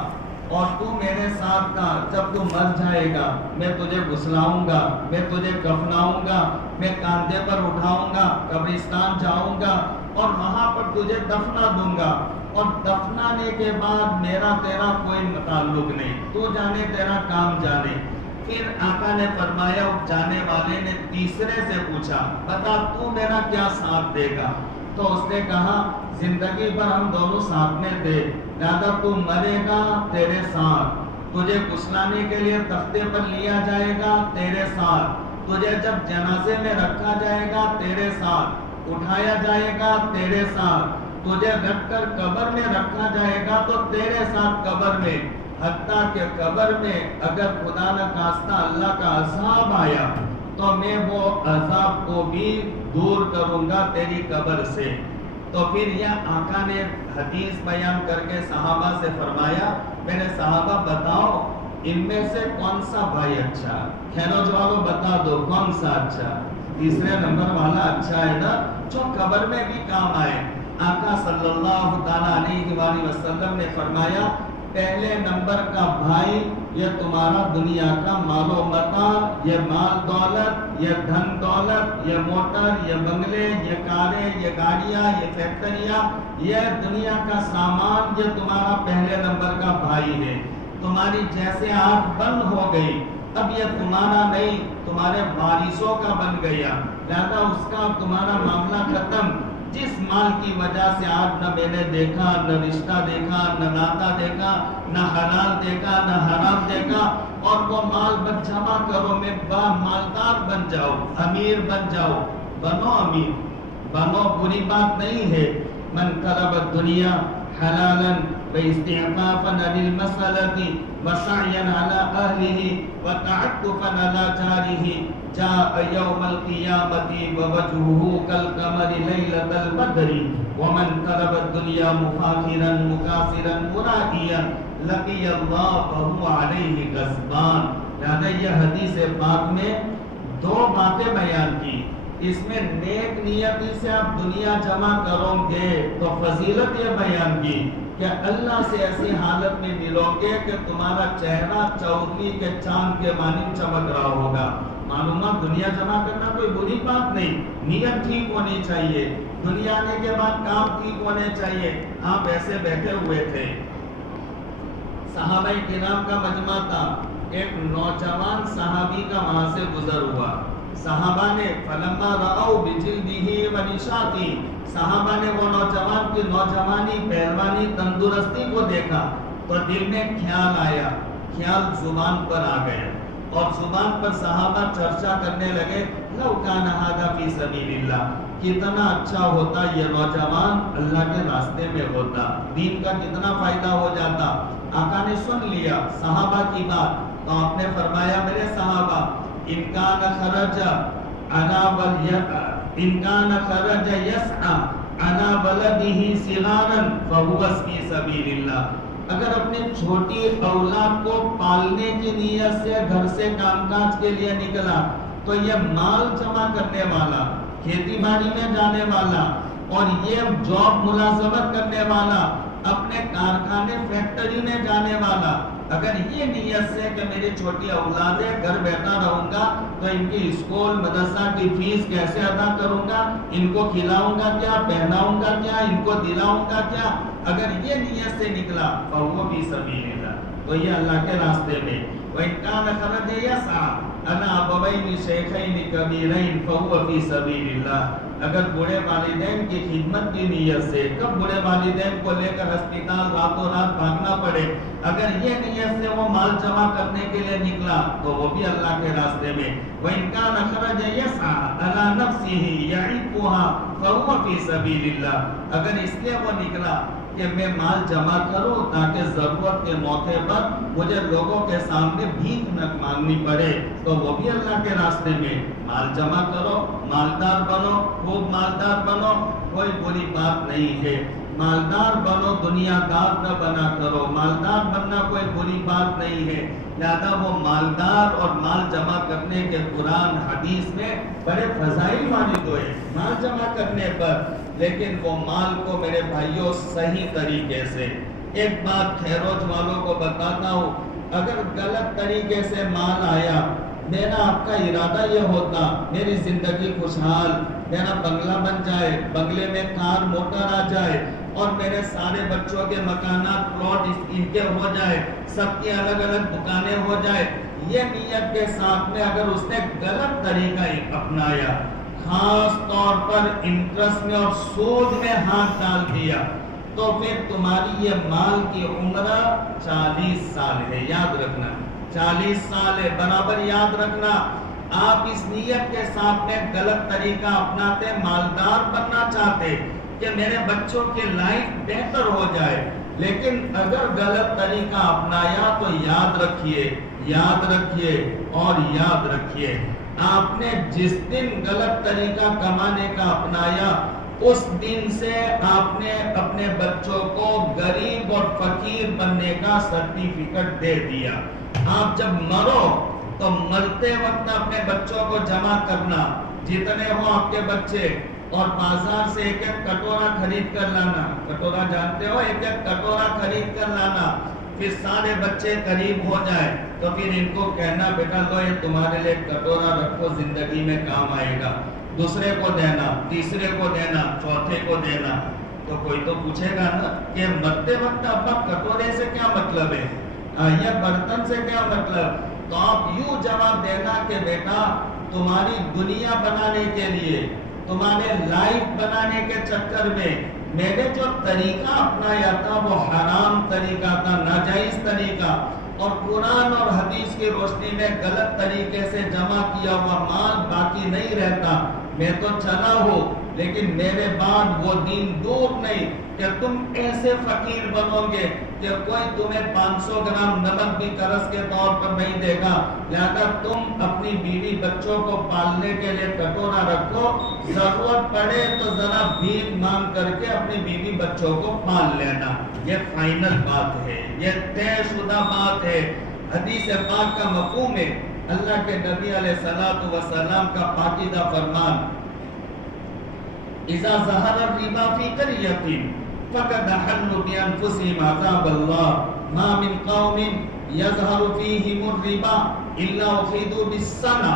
اور تو میرے ساتھ تھا، جب تو مر جائے گا میں تجھے غسلاؤں گا، میں تجھے کفناؤں گا، میں کاندھے پر اٹھاؤں گا، قبرستان جاؤں گا اور وہاں پر تجھے دفنا دوں گا، اور دفنانے کے بعد میرا تیرا کوئی تعلق نہیں، تو جانے تیرا کام جانے. پھر آقا نے فرمایا، جانے والے نے تیسرے سے پوچھا بتا تو میرا کیا ساتھ دے گا؟ تو اس نے کہا زندگی پر ہم دونوں ساتھ میں تھے، دادا تو مرے گا تیرے ساتھ، تجھے غسلانے کے لیے تختے پر لیا جائے گا تیرے ساتھ، تجھے جب جنازے میں رکھا جائے گا تیرے ساتھ، اٹھایا جائے گا تیرے ساتھ، تجھے رکھ کر قبر میں رکھا جائے گا تو تیرے ساتھ قبر میں، حتیٰ کہ قبر میں اگر خدا نہ خواستہ اللہ کا عذاب آیا تو میں وہ عذاب کو بھی دور کروں گا تیری قبر سے. تو پھر یہ آقا نے حدیث بیان کر کے صحابہ سے فرمایا، میرے صحابہ بتاؤ ان میں سے کون سا بھائی اچھا؟ کھینوج والوں بتا دو کون سا اچھا؟ تیسرے نمبر والا اچھا ہے نا، جو قبر میں بھی کام آئے. آقا صلی اللہ تعالیٰ علیہ وآلہ وسلم نے فرمایا پہلے نمبر کا بھائی یہ تمہارا دنیا کا مال و متاع، یہ مال دولت، یہ دھن دولت، یہ موٹر، یہ بنگلے، یہ کاریں، یہ گاڑیاں، یہ فیکٹریاں، یہ دنیا کا سامان، یہ تمہارا پہلے نمبر کا بھائی ہے. تمہاری جیسے آنکھ بند ہو گئی اب یہ تمہارا نہیں تمہارے وارثوں کا بن گیا، لہذا اس کا تمہارا معاملہ ختم. جس مال کی وجہ سے آج نہ میں نے دیکھا، نہ رشتہ دیکھا، نہ ناتا دیکھا، نہ حلال دیکھا، نہ حرام دیکھا، اور وہ مال بس جمع کرو، میں با مالدار بن جاؤ، امیر بن جاؤ. بنو امیر، بنو، بری بات نہیں ہے. من طلب الدنیا حلالا واستعفافا عن المسألة وسعيا على أهله وتعطفا على جاره جاء يوم القيامة ووجهه كالقمر ليلة البدر ومن طلب الدنيا مفاخرا مكاسرا مرائيا لقي الله وهو عليه غضبان. لہذا یہ حدیث پاک میں 2 باتیں بیان کی. اس میں نیک نیتی سے آپ دنیا جمع کرو گے تو فضیلت یہ بیان کی کہ اللہ سے ایسی حالت میں ملو گے کہ تمہارا چہرہ چودھری کے چاند کے مانند چمک رہا ہوگا. معلومات دنیا جمع کرنا کوئی بری بات نہیں، نیت ٹھیک ہونی چاہیے، دنیا آنے کے بعد کام ٹھیک ہونے چاہیے. آپ ایسے بیٹھے ہوئے تھے، صحابہ کرام کا مجمع تھا، ایک نوجوان صحابی کا وہاں سے گزر ہوا، صحابہ نے فلما رأوا بجلدہ ونشاطہ، صحابہ نے وہ نوجوان کی نوجوانی، پہلوانی، تندرستی کو دیکھا تو دل میں خیال آیا، خیال زبان پر آ گیا اور زبان پر صحابہ چرچا کرنے لگے، لو کان ھذا فی سبیل اللہ، کتنا اچھا ہوتا یہ نوجوان اللہ کے راستے میں ہوتا، دین کا کتنا فائدہ ہو جاتا۔ آقا نے سن لیا صحابہ کی بات تو آپ نے فرمایا میرے صحابہ ان کان خرج یسعى علی بلدہ صغارا فہو فی سبیل اللہ، اگر اپنے چھوٹی اولاد کو پالنے کی نیت سے گھر سے کام کاج کے لیے نکلا تو یہ مال جمع کرنے والا، کھیتی باڑی میں جانے والا اور یہ جاب ملازمت کرنے والا، اپنے کارخانے فیکٹری میں جانے والا، اگر یہ نیت سے کہ میری چھوٹی اولاد ہے گھر بیٹھا رہوں گا تو ان کی اسکول مدرسہ کی فیس کیسے ادا کروں گا، ان کو کھلاؤں گا کیا، پہناؤں گا کیا، ان کو دلاؤں گا کیا، اگر یہ نیت سے نکلا فَهُوَ فِي سَبِيلِ اللَّهِ، تو یہ اللہ کے راستے میں۔ وَإِن كَانَ خَرَجَ يَسْعَىٰ عَلَىٰ أَبَوَيْنِ شَيْخَيْنِ كَبِيرَيْنِ فَهُوَ فِي سَبِيلِ اللَّهِ، اگر بوڑھے والدین کی خدمت کی نیت سے، کب بوڑھے والدین کو لے کر ہسپتال راتوں رات بھاگنا پڑے، اگر یہ نیت سے وہ مال جمع کرنے کے لیے نکلا تو وہ بھی اللہ کے راستے میں۔ وَإِن كَانَ خَرَجَ يَسْعَىٰ عَلَىٰ نَفْسِهِ يَعِفُّهَا فَهُوَ فِي سَبِيلِ اللَّهِ، اگر اس لیے وہ نکلا کہ میں مال جمع کروں تاکہ ضرورت کے موقع پر مجھے لوگوں کے سامنے بھیک نہ مانگنی پڑے، تو وہ بھی اللہ کے راستے میں۔ مال جمع کرو، مالدار بنو، خوب مالدار بنو، کوئی بری بات نہیں ہے، مالدار بنو، دنیا دار نہ بنا کرو، مالدار بننا کوئی بری بات نہیں ہے، لہذا وہ مالدار اور مال جمع کرنے کے قرآن حدیث میں بڑے فضائل والی ہوئے مال جمع کرنے پر، لیکن وہ مال کو میرے بھائیوں صحیح طریقے سے، ایک بات خیروج والوں کو بتاتا ہوں، اگر غلط طریقے سے مال آیا، میرا آپ کا ارادہ یہ ہوتا میری زندگی خوشحال، میرا بنگلہ بن جائے، بنگلے میں کار موٹر آ جائے اور میرے سارے بچوں کے مکانات پلاٹ ان کے ہو جائے، سب کی الگ الگ دکانیں ہو جائے، یہ نیت کے ساتھ میں اگر اس نے غلط طریقہ اپنایا، خاص طور پر انٹرسٹ میں اور سود میں ہاتھ ڈال دیا، تو پھر تمہاری یہ مال کی عمر 40 سال ہے، یاد رکھنا 40 سال ہے، برابر یاد رکھنا۔ آپ اس نیت کے ساتھ میں غلط طریقہ اپناتے، مالدار بننا چاہتے کہ میرے بچوں کی لائف بہتر ہو جائے، لیکن اگر غلط طریقہ اپنایا تو یاد رکھیے، یاد رکھیے اور یاد رکھیے، آپ نے جس دن غلط طریقہ کمانے کا اپنایا اس دن سے آپ نے اپنے بچوں کو غریب اور فقیر بننے کا سرٹیفکیٹ دے دیا۔ آپ جب مرو تو مرتے وقت اپنے بچوں کو جمع کرنا، جتنے ہو آپ کے بچے، اور بازار سے ایک ایک کٹورا خرید کر لانا، کٹورا جانتے ہو، ایک ایک کٹورا خرید کر لانا، پھر سارے بچے قریب ہو جائے تو پھر ان کو کہنا بیٹا لو یہ تمہارے لیے کٹورا رکھو، زندگی میں کام آئے گا، دوسرے کو دینا، تیسرے کو دینا، چوتھے کو دینا۔ تو کوئی تو پوچھے گا نا کہ مرتے وقت ابا کٹورے سے کیا مطلب ہے، یہ برتن سے کیا مطلب، تو آپ یوں جواب دینا کہ بیٹا تمہاری دنیا بنانے کے لیے، تمہارے لائف بنانے کے چکر میں میں نے جو طریقہ اپنایا تھا وہ حرام طریقہ تھا، ناجائز طریقہ، اور قرآن اور حدیث کی روشنی میں غلط طریقے سے جمع کیا ہوا مال باقی نہیں رہتا، میں تو چلا ہوں، لیکن میرے بعد وہ دین دور نہیں کہ تم ایسے فقیر بنو گے کہ کوئی تمہیں 500 گرام نمک بھی قرض کے طور پر نہیں دے گا، لہذا تم اپنی بیوی بچوں کو پالنے کے لیے کٹورا رکھو، ضرورت پڑے تو ذرا بھیک مانگ کر کے اپنی بیوی بچوں کو پال لینا۔ یہ فائنل بات ہے، یہ طے شدہ بات ہے، حدیث پاک کا مفہوم ہے، اللہ کے نبی علیہ الصلوۃ والسلام کا پاکیزہ فرمان، اذا ظہر الربا فی قریۃ فقد حلوا بانفسهم عذاب اللہ ما من قوم یظہر فیہم الربا الا اخذوا بالسنہ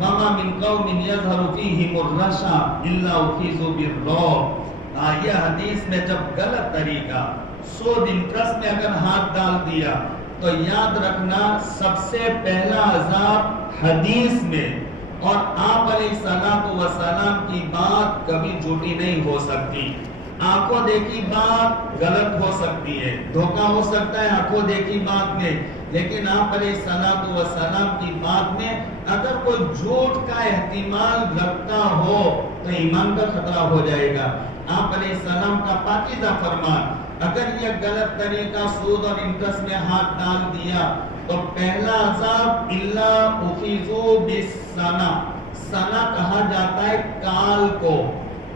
وما من قوم یظہر فیہم الرشا الا اخذوا بالرعب۔ یہ حدیث میں جب غلط طریقہ، سود انٹرسٹ میں اگر ہاتھ ڈال دیا، تو یاد رکھنا سب سے پہلا عذاب حدیث میں، اور آپ علیہ السلام کی بات کبھی جھوٹی نہیں ہو سکتی۔ آنکھوں دیکھی بات غلط ہو سکتی ہے، دھوکہ ہو سکتا ہے آنکھوں دیکھی بات میں، لیکن آپ علیہ السلام کی بات میں اگر کوئی جھوٹ کا احتمال رکھتا ہو تو ایمان کا خطرہ ہو جائے گا۔ آپ علیہ السلام کا پاکیزہ فرمان، اگر یہ غلط طریقہ سود اور انٹرسٹ میں ہاتھ ڈال دیا تو پہلا عذاب الا اخذوا بالسنہ، سنہ کہا جاتا ہے کال کو،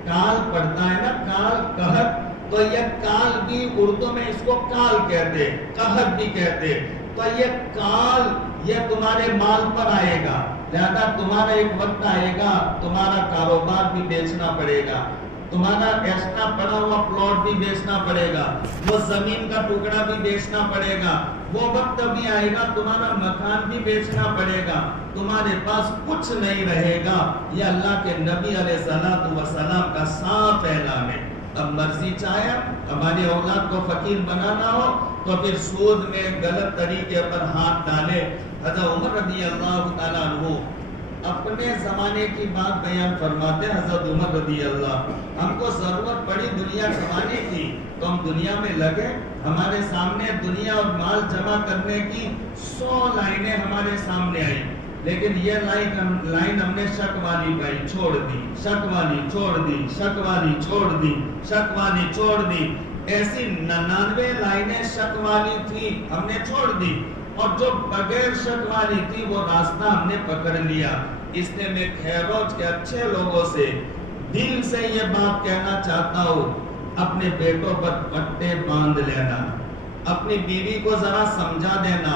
کال پڑھتا ہے نا، کال قحط، تو یہ کال بھی اردو میں اس کو کال کہتے، قحط بھی کہتے، تو یہ کال یہ تمہارے مال پر آئے گا، لہذا تمہارا ایک وقت آئے گا تمہارا کاروبار بھی بیچنا پڑے گا، تمہارا ایسا پڑا ہوا پلاٹ بھی بیچنا پڑے گا، وہ زمین کا ٹکڑا بھی بیچنا پڑے گا، وہ وقت بھی آئے گا تمہارا مکان بھی بیچنا پڑے گا، تمہارے پاس کچھ نہیں رہے گا۔ یہ اللہ کے نبی علیہ السلام کا صاف اعلان ہے۔ اب مرضی چاہے ہماری اولاد کو فقیر بنانا ہو تو پھر سود میں غلط طریقے پر ہاتھ ڈالے۔ حضرت عمر رضی اللہ تعالیٰ عنہ اپنے زمانے کی بات بیان فرماتے، حضرت عمر رضی اللہ، ہم کو ضرورت پڑی دنیا کمانے کی تو ہم دنیا میں لگے، ہمارے سامنے دنیا اور مال جمع کرنے کی 100 لائنیں ہمارے سامنے آئی، لیکن یہ لائن ہم نے شک والی پائی، چھوڑ دی، شک والی چھوڑ دی، شک والی چھوڑ دی، شک والی چھوڑ دی، ایسی 99 لائنیں شک والی تھی ہم نے چھوڑ دی، اور جو بغیر شک والی تھی وہ راستہ ہم نے پکڑ لیا۔ اس نے میں خیروج کے اچھے لوگوں سے دل سے یہ بات کہنا چاہتا ہوں، اپنے بیٹوں پر پٹے باندھ لینا، اپنی بیوی کو ذرا سمجھا دینا۔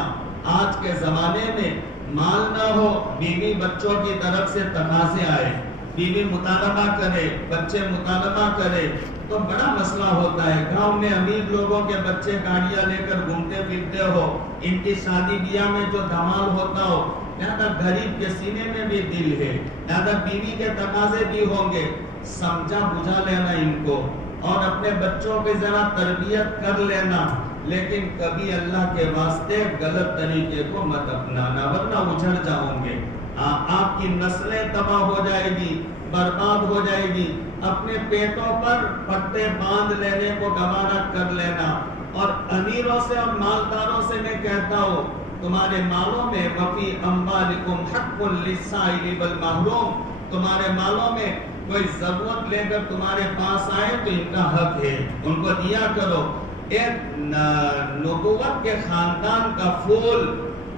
آج کے زمانے میں مال نہ ہو، بیوی بچوں کی طرف سے تقاضے آئے، بیوی مطالبہ کرے، بچے مطالبہ کرے تو بڑا مسئلہ ہوتا ہے۔ گاؤں میں امیر لوگوں کے بچے گاڑیاں لے کر گھومتے پھرتے ہو، ان کی شادی بیاہ میں جو دھمال ہوتا ہو، لہذا غریب کے سینے میں بھی دل ہے، لہذا بیوی کے تقاضے بھی ہوں گے، سمجھا بجھا لینا ان کو، اور اپنے بچوں کی ذرا تربیت کر لینا، لیکن کبھی اللہ کے واسطے غلط طریقے کو مت اپنانا، ورنہ اجڑ جاؤں گے، آپ کی نسلیں تباہ ہو جائے گی، برباد ہو جائے گی۔ اپنے پیٹوں پر پٹے باندھ لینے کو گوارا کر لینا۔ اور امیروں سے اور مالداروں سے میں کہتا ہوں، تمہارے مالوں میں وفی اموالکم حق للسائل والمحروم، تمہارے مالوں میں کوئی ضرورت لے کر تمہارے پاس آئے تو ان کا حق ہے، ان کو دیا کرو۔ ایک نبوت کے خاندان کا پھول،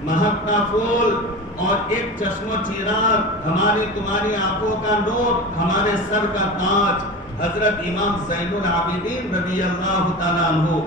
مہکتا پھول، اور ایک چشم و چراغ، ہماری تمہاری آنکھوں کا نور، ہمارے سر کا تاج، حضرت امام زین العابدین رضی اللہ تعالیٰ عنہ۔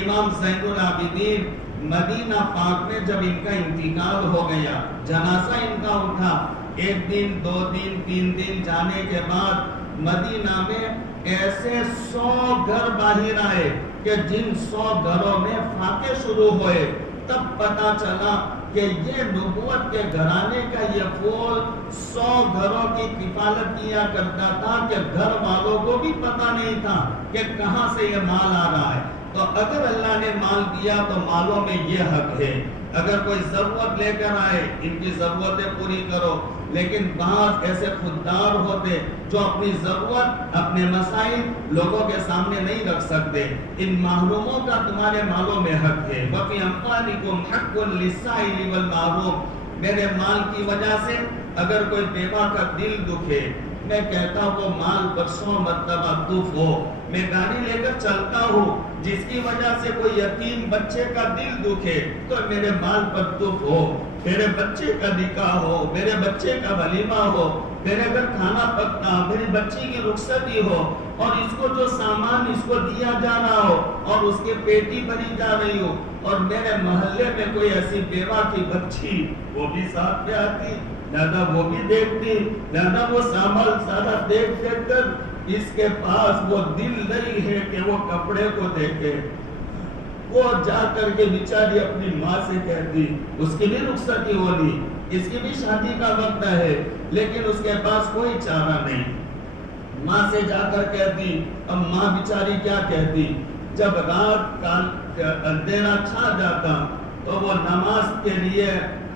امام زین العابدین مدینہ پاک میں جب ان کا انتقال ہو گیا، جنازہ ان کا اٹھا، 1 دن 2 دن 3 دن جانے کے بعد مدینہ میں ایسے 100 گھر باہر آئے کہ جن 100 گھروں میں فاقے شروع ہوئے، تب پتا چلا کہ یہ نبوت کے گھرانے کا یہ پھول 100 گھروں کی کفالت کیا کرتا تھا کہ گھر والوں کو بھی پتا نہیں تھا کہ کہاں سے یہ مال آ رہا ہے۔ تو اگر اللہ نے مال دیا تو مالوں میں یہ حق ہے، اگر کوئی ضرورت لے کر آئے ان کی ضرورتیں پوری کرو، لیکن بعض ایسے خوددار ہوتے جو اپنی ضرورت، اپنے مسائل لوگوں کے سامنے نہیں رکھ سکتے۔ ان محروموں کا تمہارے مالوں میں حق ہے۔ وَفِي أَمْوَالِكُمْ حَقٌّ لِلسَّائِلِ وَالْمَحْرُومِ، میرے مال کی وجہ سے اگر کوئی بیوہ کا دل دکھے، میں کہتا ہوں وہ مال پر 100 مرتبہ دف ہو۔ میں گاڑی لے کر چلتا ہوں، جس کی وجہ سے کوئی یتیم بچے کا دل دکھے تو میرے مال پر دف ہو، میرے بچے کا نکاح ہو، میرے بچے کا ولیمہ ہو، میرے گھر کھانا پکتا، میری بچی کی رخصتی ہو، اور اس کو جو سامان اس کو دیا جا رہا ہو اور اس کے پیٹی بھری جا رہی ہو، اور میرے محلے میں کوئی ایسی بیوہ کی بچی وہ بھی ساتھ میں آتی، لہذا وہ بھی دیکھتی، لہذا وہ سامان سارا دیکھ دیکھ کر اس کے پاس وہ دل نہیں ہے کہ وہ کپڑے کو دیکھے، وہ جا کر کے بیچاری اپنی ماں سے کہتی، اس کی بھی رخصتی ہونی، اس کی بھی شادی کا وقت ہے، لیکن اس کے پاس کوئی چارہ نہیں، ماں سے جا کر کہتی۔ اب ماں بیچاری کیا کہتی، جب رات کا اندھیرا چھا جاتا تو وہ نماز کے لیے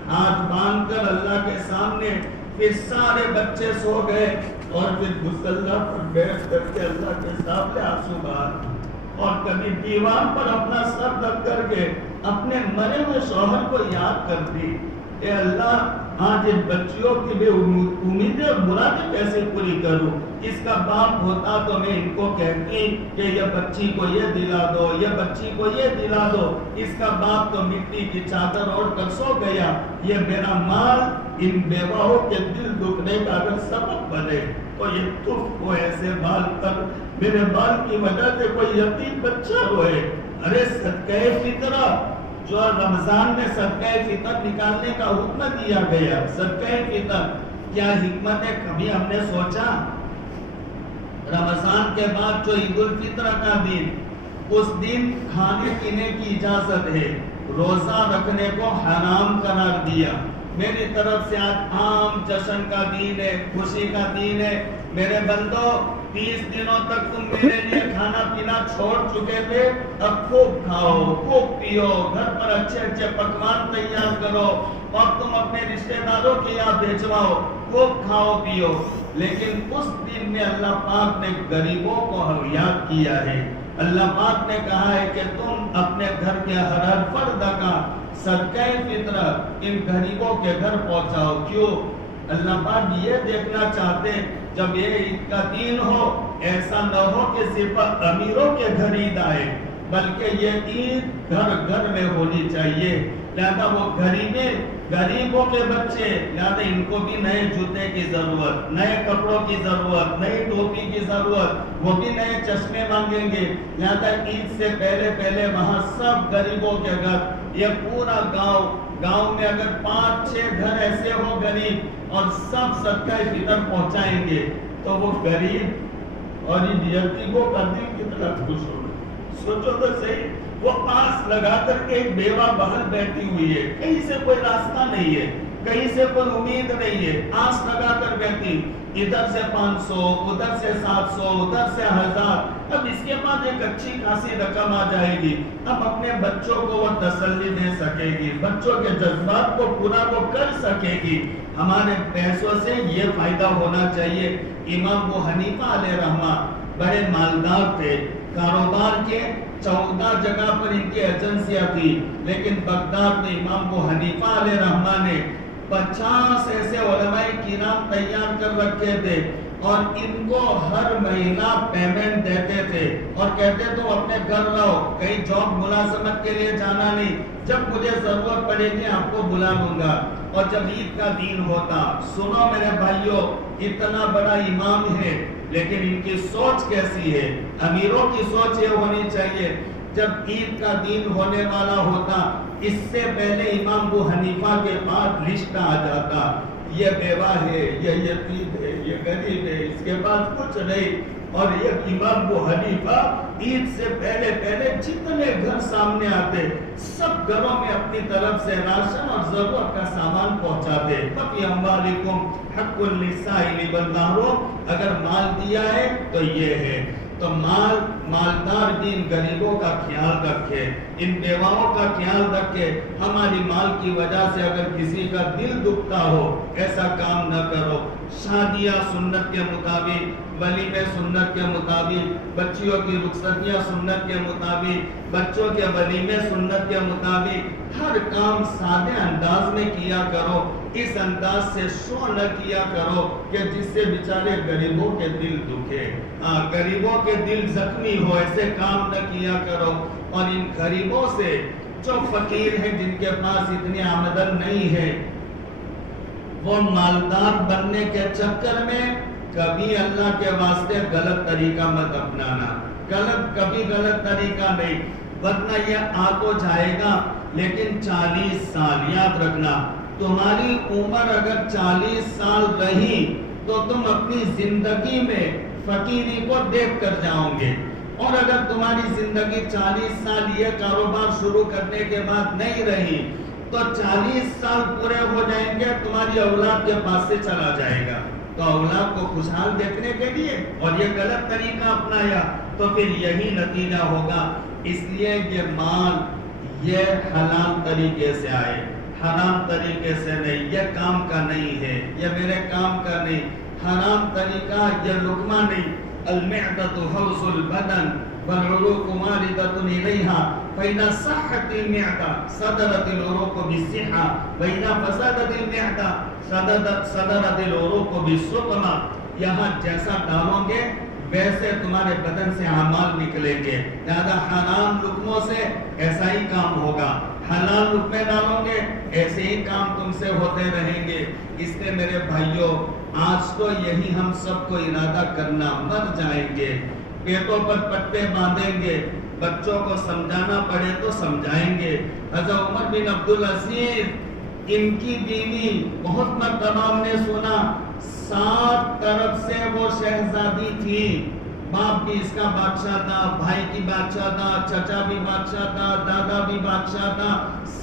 ہاتھ باندھ کر اللہ کے سامنے، پھر سارے بچے سو گئے اور پھر مصلی پر بیٹھ کر کے اللہ کے سامنے آنسو بہا، اور کبھی دیوار پر اپنا سر رکھ کر کے اپنے مرے ہوئے شوہر کو یاد کرتی، اے اللہ آج ان بچیوں کی بھی امیدیں اور مرادیں کیسے پوری کروں؟ اس کا باپ ہوتا تو میں ان کو کہتی کہ یہ بچی کو یہ دلا دو، یہ بچی کو یہ دلا دو، اس کا باپ تو مٹی کی چادر اوڑھ کر سو گیا، یہ میرا مال ان بیواؤں کے دل دکھنے کا اگر سبب بنے تو یہ تف کو ایسے مال پر میرے مال کی وجہ سے کوئی یتیم بچہ روئے۔ ارے صدقہ فطرہ جو رمضان میں صدقہ فطر نکالنے کا حکم دیا گیا، صدقہ فطر کیا حکمت ہے؟ کبھی ہم نے سوچا رمضان کے بعد جو عید الفطر کا دن، اس دن کھانے پینے کی اجازت ہے، روزہ رکھنے کو حرام قرار دیا۔ میری طرف سے آج عام جشن کا دن ہے، خوشی کا دن ہے۔ میرے بندو 30 دنوں تک تم میرے لیے کھانا پینا چھوڑ چکے تھے، اب خوب کھاؤ، خوب پیو، گھر پر اچھے اچھے پکوان تیار کرو اور تم اپنے رشتہ داروں کے یہاں بھیجواؤ، خوب کھاؤ پیو۔ لیکن اس دن میں اللہ پاک نے غریبوں کو یاد کیا ہے۔ اللہ پاک نے کہا ہے کہ تم اپنے گھر کے ہر فرد کا صدقہ فطر ان غریبوں کے گھر پہنچاؤ۔ کیوں؟ اللہ پاک یہ دیکھنا چاہتے جب یہ عید کا دن ہو، ایسا نہ ہو کہ صرف امیروں کے گھر عید آئے، بلکہ یہ عید گھر گھر میں ہونی چاہیے۔ لہذا وہ غریبوں کے بچے، لہذا ان کو بھی نئے جوتے کی ضرورت، نئے کپڑوں کی ضرورت، نئی ٹوپی کی ضرورت، وہ بھی نئے چشمے مانگیں گے۔ لہذا عید سے پہلے وہاں سب غریبوں کے گھر، یہ پورا گاؤں میں اگر 5-6 گھر ایسے ہو غریب اور سب صدقہ فطر پہنچائیں گے تو وہ غریب اور ان یتیموں کا دل کتنا خوش ہوگا۔ سوچو تو صحیح، وہ آس لگا کر کے ایک بیوہ بہل بیٹھی ہوئی ہے، کہیں سے کوئی راستہ نہیں ہے، کہیں سے کوئی امید نہیں ہے، آس لگا کر بیٹھی، ادھر سے 500، ادھر سے 700، ادھر سے 1000۔ اب اس کے بعد ایک اچھی خاصی رقم آ جائے گی، اب اپنے بچوں کو وہ تسلی دے سکے گی، بچوں کے جذبات کو پورا وہ کر سکے گی۔ ہمارے پیسوں سے یہ فائدہ ہونا چاہیے۔ امام ابو حنیفہ علیہ رحمہ بڑے مالدار تھے، کاروبار کے 14 جگہ پر ان کی ایجنسیاں تھی، لیکن بغداد میں امام ابو حنیفہ علیہ رحمہ نے 50 ایسے علماء کرام تیار کر رکھے تھے اور ان کو ہر مہینہ پیمنٹ دیتے تھے اور کہتے تو اپنے گھر رہو، کہیں جاب ملازمت کے لیے جانا نہیں، جب مجھے ضرورت پڑے گی آپ کو بلا لوں گا۔ اور جب عید کا دن ہوتا، سنو میرے بھائیوں، اتنا بڑا امام ہے لیکن ان کی سوچ کیسی ہے؟ امیروں کی سوچ یہ ہونی چاہیے، جب عید کا دن ہونے والا ہوتا اس سے پہلے امام ابو حنیفہ کے پاس لسٹ آ جاتا، یہ بیوہ ہے، یہ یتیم ہے، یہ غریب ہے، اس کے پاس کچھ نہیں۔ اور یہ امام ابو حنیفہ عید سے پہلے جتنے گھر سامنے آتے سب گھروں میں اپنی طرف سے راشن اور ضرورت کا سامان پہنچاتے۔ فَفِي أَمْوَالِكُمْ حَقٌّ لِلسَّائِلِ وَالْمَحْرُومِ، اگر مال دیا ہے تو یہ ہے، تو مالدار بھی ان غریبوں کا خیال رکھے، ان بیواؤں کا خیال رکھے۔ ہماری مال کی وجہ سے اگر کسی کا دل دکھتا ہو ایسا کام نہ کرو۔ شادیاں سنت کے مطابق، ولیمے سنت کے مطابق، بچیوں کی رخصتیاں سنت کے مطابق، بچوں کے ولیمے سنت کے مطابق، ہر کام سادے انداز میں کیا کرو، اس انداز سے شو نہ کیا کرو کہ جس سے بیچارے غریبوں کے دل دکھے، غریبوں کے دل زخمی ہو، ایسے کام نہ کیا کرو۔ اور ان غریبوں سے جو فقیر ہیں جن کے پاس اتنی آمدن نہیں ہے، وہ مالدار بننے کے چکر میں کبھی اللہ کے واسطے غلط طریقہ مت اپنانا، کبھی غلط طریقہ نہیں، ورنہ یہ آ تو جائے گا لیکن 40 سال یاد رکھنا، تمہاری عمر اگر 40 سال رہی تو تم اپنی زندگی میں فقیری کو دیکھ کر جاؤ گے، اور اگر تمہاری زندگی 40 سال یہ کاروبار شروع کرنے کے بعد نہیں رہی تو 40 سال پورے ہو جائیں گے، تمہاری اولاد کے پاس سے چلا جائے گا، تو اولاد کو خوشحال دیکھنے کے لیے اور یہ غلط طریقہ اپنایا تو پھر یہی نتیجہ ہوگا۔ اس لیے یہ مال یہ حلال طریقے سے آئے، حرام طریقے سے نہیں، یہ کام کا نہیں ہے، یہ میرے کام کا نہیں، حرام طریقہ یہ لقمہ نہیں۔ المعدۃ حوض البدن والعروق ماردۃ الیہا فإذا صحت المعدہ صدرت العروق بالصحہ وإذا فسدت المعدہ صدرت العروق بالسقمہ۔ یہاں جیسا ڈالو گے ویسے تمہارے بدن سے اعمال نکلیں گے، لہذا حرام لقموں سے ایسا ہی کام ہوگا، حلال لقمے ڈالو گے ایسے ہی کام تم سے ہوتے رہیں گے۔ اس لیے میرے بھائیوں آج تو یہی ہم سب کو ارادہ کرنا، مر جائیں گے، پیٹوں پر پٹے باندھیں گے، بچوں کو سمجھانا پڑے تو سمجھائیں گے۔ حضرت عمر بن عبدالعزیز ان کی بیوی بہت مرتبہ ہم نے سنا 7 طرف سے وہ شہزادی تھی، باپ بھی اس کا بادشاہ تھا، بھائی کی بادشاہ تھا، چچا بھی بادشاہ تھا، دادا بھی بادشاہ تھا،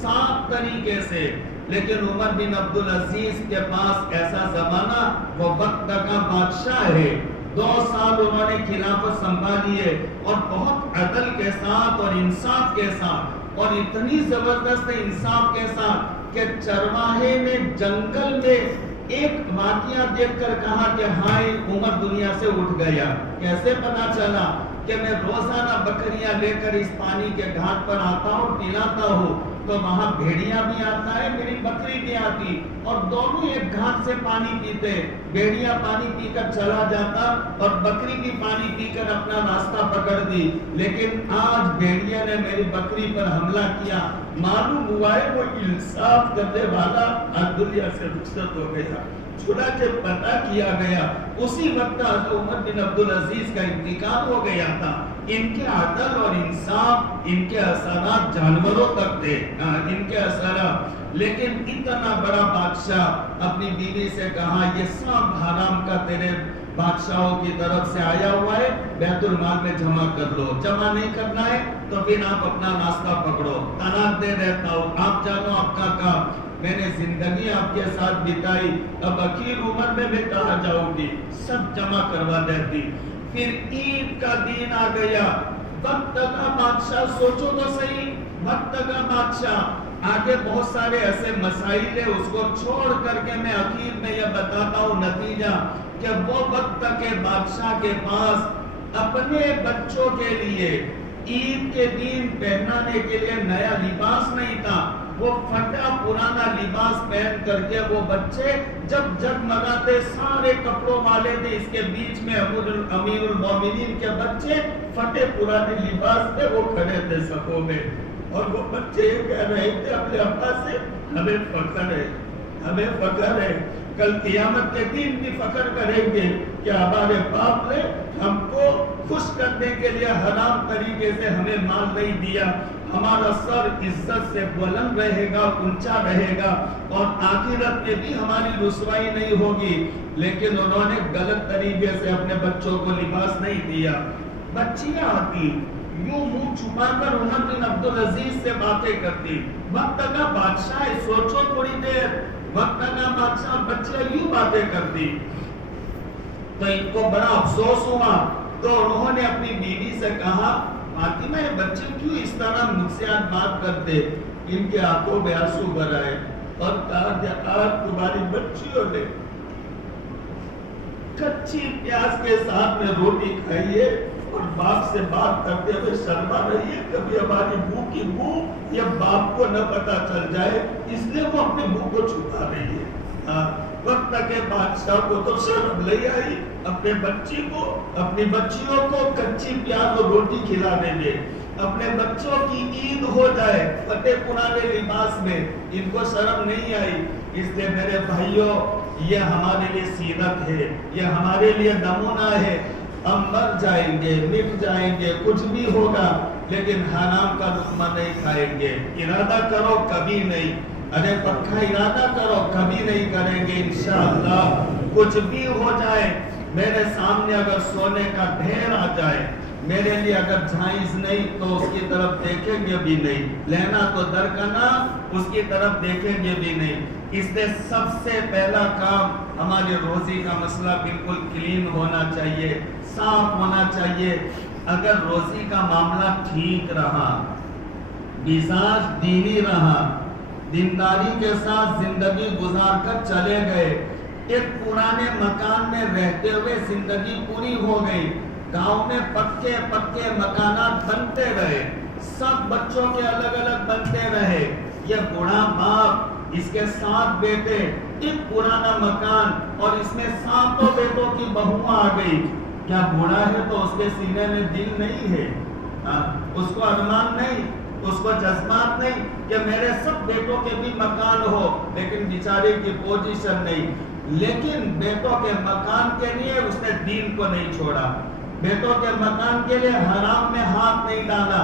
7 طریقے سے۔ لیکن عمر بن عبدالعزیز کے پاس ایسا زمانہ، وہ وقت کا بادشاہ ہے، 2 سال انہوں نے خلافت سنبھالی ہے اور بہت عدل کے ساتھ اور انصاف کے ساتھ، اور اتنی زبردست انصاف کے ساتھ کہ چرواہے نے جنگل میں ایک واقعہ دیکھ کر کہا کہ ہائے عمر دنیا سے اٹھ گیا۔ کیسے پتا چلا؟ کہ میں روزانہ بکریاں لے کر اس پانی کے گھاٹ پر آتا ہوں، پلاتا ہوں، تو وہاں بھیڑیا بھی آتا ہے، میری بکری بھی آتی، اور دونوں ایک گھاٹ سے پانی پیتے، بھیڑیا پانی پی کر چلا جاتا اور بکری بھی پانی پی کر اپنا راستہ پکڑ دی۔ لیکن آج بھیڑیا نے میری بکری پر حملہ کیا، معلوم ہوا ہے وہ انصاف کرنے والا آج دنیا سے رخصت ہو گیا۔ چنانچہ پتہ کیا گیا اسی وقت حضرت عمر بن عبدالعزیز کا انتقال ہو گیا تھا۔ ان کے عدل اور انصاف، ان کے اثرات جانوروں تک تھے، ان کے اثرات۔ لیکن اتنا بڑا بادشاہ اپنی بیوی سے کہا یہ سب حرام کا تیرے بادشاہوں کی طرف سے آیا ہوا ہے، بیت المال میں جمع کر لو، جمع نہیں کرنا ہے تو پھر آپ اپنا راستہ پکڑو، طلاق دے رہتا ہوں، آپ جانو آپ کا کام، میں نے زندگی آپ کے ساتھ بتائی، اب اخیر عمر میں بھی کہا جاؤں گی، سب جمع کروا دیتی۔ پھر عید کا دن آ گیا، وقت کا بادشاہ، سوچو تو صحیح، وقت کا بادشاہ، آگے بہت سارے ایسے مسائل ہیں، اس کو چھوڑ کر کے میں اخیر میں یہ بتاتا ہوں نتیجہ، کہ وہ وقت کے بادشاہ کے پاس اپنے بچوں کے لیے عید کے دن پہنانے کے لیے نیا لباس نہیں تھا، وہ پھٹا پرانا لباس پہن کر کے وہ بچے جب جگمگاتے سارے کپڑوں والے تھے، اس کے بیچ میں امیر المومنین کے بچے پھٹے پرانے لباس میں وہ کھڑے تھے صفوں میں، اور وہ بچے یہ کہہ رہے تھے اپنے ابا سے ہمیں فخر ہے، ہمیں فخر ہے، کل قیامت کے دن بھی فخر کریں گے کہ ہمارے باپ نے ہم کو خوش کرنے کے لیے حرام طریقے سے ہمیں مال نہیں دیا، ہمارا سر عزت سے بلند رہے گا، اونچا رہے گا، اور آخرت میں بھی ہماری رسوائی نہیں ہوگی۔ لیکن انہوں نے غلط طریقے سے اپنے بچوں کو لباس نہیں دیا۔ بچیاں آتی یوں منہ چھپا کر عمر بن عبدالعزیز سے باتیں کرتی، وقت کا بادشاہ ہے، سوچو تھوڑی دیر، وقت کا بادشاہ، بچیاں یوں باتیں کرتی، تو ان کو بڑا افسوس ہوا، تو انہوں نے اپنی بیوی سے کہا فاطمہ یہ بچے کیوں اس طرح مجھ سے آج بات کرتے؟ ان کے آنکھوں میں آنسو بھر آئے اور کہا کہ آج تمہاری بچیوں نے کچی پیاز کے ساتھ میں روٹی کھائی ہے اور باپ سے بات کرتے ہوئے شرما رہی ہے، کبھی ہماری منہ کی منہ یا باپ کو نہ پتا چل جائے، اس لیے وہ اپنے منہ کو چھپا رہی ہے۔ وقت کے بادشاہ کو تو شرم لے آئی، اپنے بچی کو، اپنی بچیوں کو کچی پیاز اور روٹی کھلانے میں، اپنے بچوں کی عید ہو جائے پھٹے پرانے لباس میں، ان کو شرم نہیں آئی۔ اس لیے میرے بھائیوں یہ ہمارے لیے سیرت ہے، یہ ہمارے لیے نمونہ ہے۔ ہم مر جائیں گے، مٹ جائیں گے، کچھ بھی ہوگا، لیکن حرام کا لقمہ نہیں کھائیں گے۔ ارادہ کرو کبھی نہیں، ارے پکا ارادہ کرو کبھی نہیں کریں گے انشاءاللہ۔ کچھ بھی ہو جائے، میرے سامنے اگر سونے کا ڈھیر آ جائے، میرے لیے اگر جائز نہیں تو اس کی طرف دیکھیں گے بھی نہیں، لینا تو درکنا، اس کی طرف دیکھیں گے بھی نہیں۔ اس لیے سب سے پہلا کام ہماری روزی کا مسئلہ بالکل کلین ہونا چاہیے، صاف ہونا چاہیے۔ اگر روزی کا معاملہ ٹھیک رہا، مزاج دینی رہا، دینداری کے ساتھ زندگی گزار کر چلے گئے، ایک پرانے مکان میں رہتے ہوئے زندگی پوری ہو گئی، گاؤں میں پکے پکے مکانات بنتے رہے، سب بچوں کے الگ الگ بنتے رہے، یہ بوڑھا باپ، اس کے 7 بیٹے، ایک پرانا مکان، اور اس میں 7 بیٹوں کی بہویں آ گئی۔ کیا بوڑھا ہے تو اس کے سینے میں دل نہیں ہے؟ اس کو ارمان نہیں، اس کو جذبات نہیں کہ میرے سب بیٹوں کے بھی مکان ہو، لیکن بیچارے کی پوزیشن نہیں۔ لیکن بیٹوں کے مکان کے لیے اس نے دین کو نہیں چھوڑا، بیٹوں کے مکان کے لیے حرام میں ہاتھ نہیں ڈالا،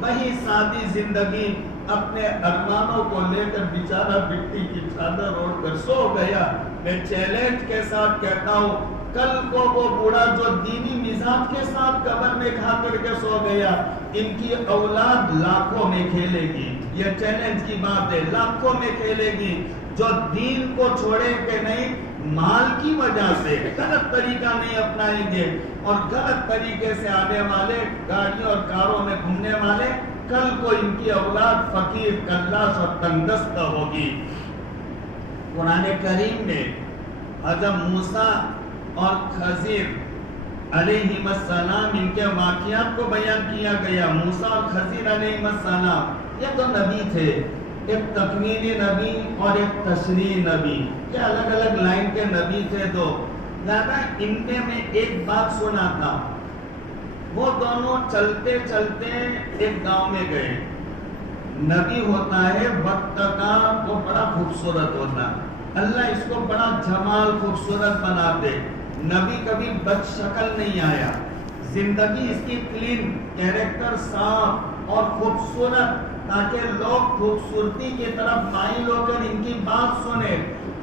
وہی سادی زندگی اپنے ارمانوں کو لے کر بیچارہ مٹی کی چادر اوڑھ کر سو گیا۔ میں چیلنج کے ساتھ کہتا ہوں، کل کو وہ بوڑھا جو دینی مزاج کے ساتھ قبر میں کھا کر کے سو گیا، ان کی اولاد لاکھوں میں کھیلے گی، یہ چیلنج کی بات ہے، لاکھوں میں کھیلے گی، جو دین کو چھوڑے کہ نہیں، مال کی وجہ سے غلط طریقہ نہیں اپنائیں گے، اور غلط طریقے سے آنے والے، گاڑیوں اور کاروں میں گھومنے والے، کل کو ان کی اولاد فقیر، کلاش اور تنگدست ہوگی۔ قرآن کریم میں حضرت موسیٰ اور خضر علیہ السلام، ان کے واقعات کو بیان کیا گیا۔ موسیٰ اور خضر علیہ السلام یہ دو نبی تھے، ایک تکوینی نبی اور ایک تشریعی نبی، یہ الگ الگ لائن کے نبی تھے دو۔ لہذا ان میں ایک بات سنا تھا، وہ دونوں چلتے چلتے ایک گاؤں میں گئے۔ نبی ہوتا ہے وقت کا، وہ بڑا خوبصورت ہوتا ہے، اللہ اس کو بڑا جمال خوبصورت بنا دے۔ نبی کبھی بد شکل نہیں آیا، زندگی اس کی کلین، کیریکٹر صاف اور خوبصورت، تاکہ لوگ خوبصورتی کی طرف مائل ہو کر ان کی بات سنیں۔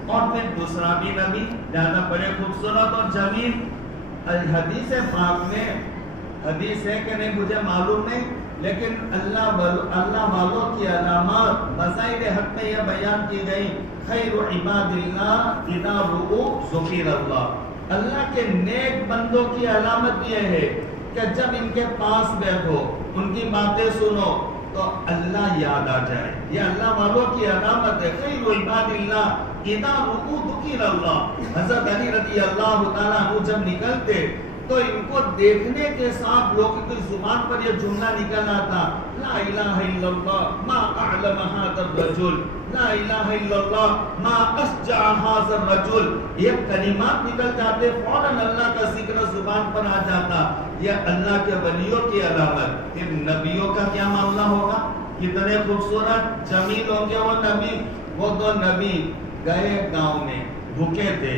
اور پھر دوسرا بھی نبی، زیادہ بڑے خوبصورت اور جمیل۔ حدیث پاک میں، حدیث ہے کہ نہیں مجھے معلوم نہیں، لیکن اللہ والوں کی علامات مسائل حق میں یہ بیان کی گئی، خیر عباد اللہ اذا رؤوا ذکر اللہ، اللہ کے نیک بندوں کی علامت یہ ہے کہ جب ان کے پاس بیٹھو، ان کی باتیں سنو تو اللہ یاد آ جائے، یہ اللہ والوں کی علامت ہے۔ خیر عباد اللہ اذا رؤوا ذکر اللہ، حضرت علی رضی اللہ تعالیٰ عنہ جب نکلتے تو ان کو دیکھنے کے ساتھ لوگوں کی زبان پر یہ جملہ نکل آتا، لا الہ الا اللہ ما اعلم هذا الرجل، لا الہ الا اللہ ما اشجع هذا الرجل، یہ کلمات نکل جاتے، فوراً اللہ کا ذکر زبان پر آ جاتا۔ یہ اللہ کے ولیوں کی علامت۔ پھر نبیوں کا کیا معاملہ ہوگا؟ کتنے خوبصورت جمیل ہوں گے وہ نبی۔ وہ دو نبی گئے گاؤں میں، بھوکے تھے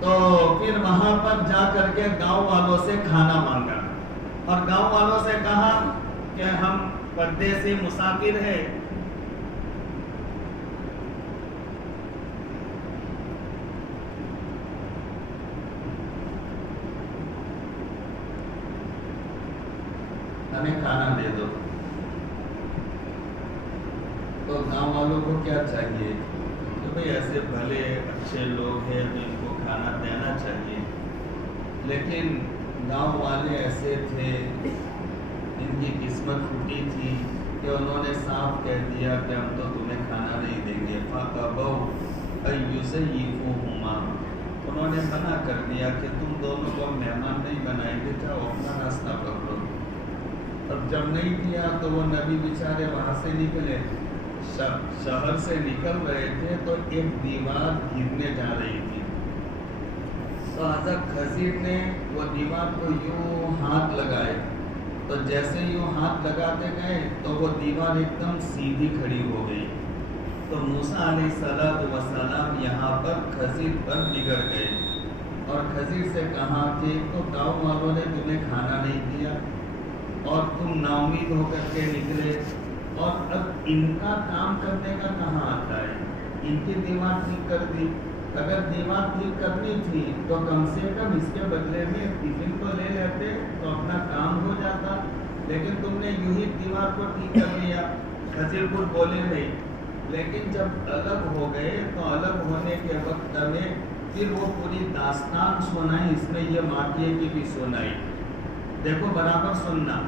تو پھر وہاں پر جا کر کے گاؤں والوں سے کھانا مانگا، اور گاؤں والوں سے کہا کہ ہم پردیسی مسافر ہیں، ہمیں کھانا دے دو۔ تو گاؤں والوں کو کیا چاہیے کہ بھئی ایسے بھلے اچھے لوگ ہیں، ان کو کھانا دینا چاہیے، لیکن گاؤں والے ایسے تھے، ان کی قسمت پھوٹی تھی کہ انہوں نے صاف کہہ دیا کہ ہم تو تمہیں کھانا نہیں دیں گے۔ فَأَبَوْا أَن يُزَيِّفُوهُمَا، انہوں نے منع کر دیا کہ تم دونوں کو مہمان نہیں بنائیں گے، جاؤ اپنا راستہ پکڑو۔ اب جب نہیں کیا تو وہ نبی بیچارے وہاں سے نکلے، شہر سے نکل رہے تھے تو ایک دیوار گرنے جا رہی تھی، تو حضرت خضر نے وہ دیوار کو یوں ہاتھ لگائے، تو جیسے یوں ہاتھ لگاتے گئے تو وہ دیوار ایک دم سیدھی کھڑی ہو گئی۔ تو موسیٰ علیہ السلام یہاں پر خضر پر بگڑ گئے، اور خضر سے کہا کہ تو گاؤں والوں نے تمہیں کھانا نہیں دیا اور تم نا امید ہو کر کے نکلے، اور اب ان کا کام کرنے کا کہاں آتا ہے؟ ان کی دیوار ٹھیک کر دی، اگر دیوار ٹھیک کرنی تھی تو کم سے کم اس کے بدلے میں ٹفن تو لے لیتے تو اپنا کام ہو جاتا، لیکن تم نے یوں ہی دیوار کو ٹھیک کر لیا۔ خضر کچھ بولے نہیں، لیکن جب الگ ہو گئے تو الگ ہونے کے وقت میں پھر وہ پوری داستان سنائی، اس میں یہ واقعے کی بھی سنائی دیکھو برابر سننا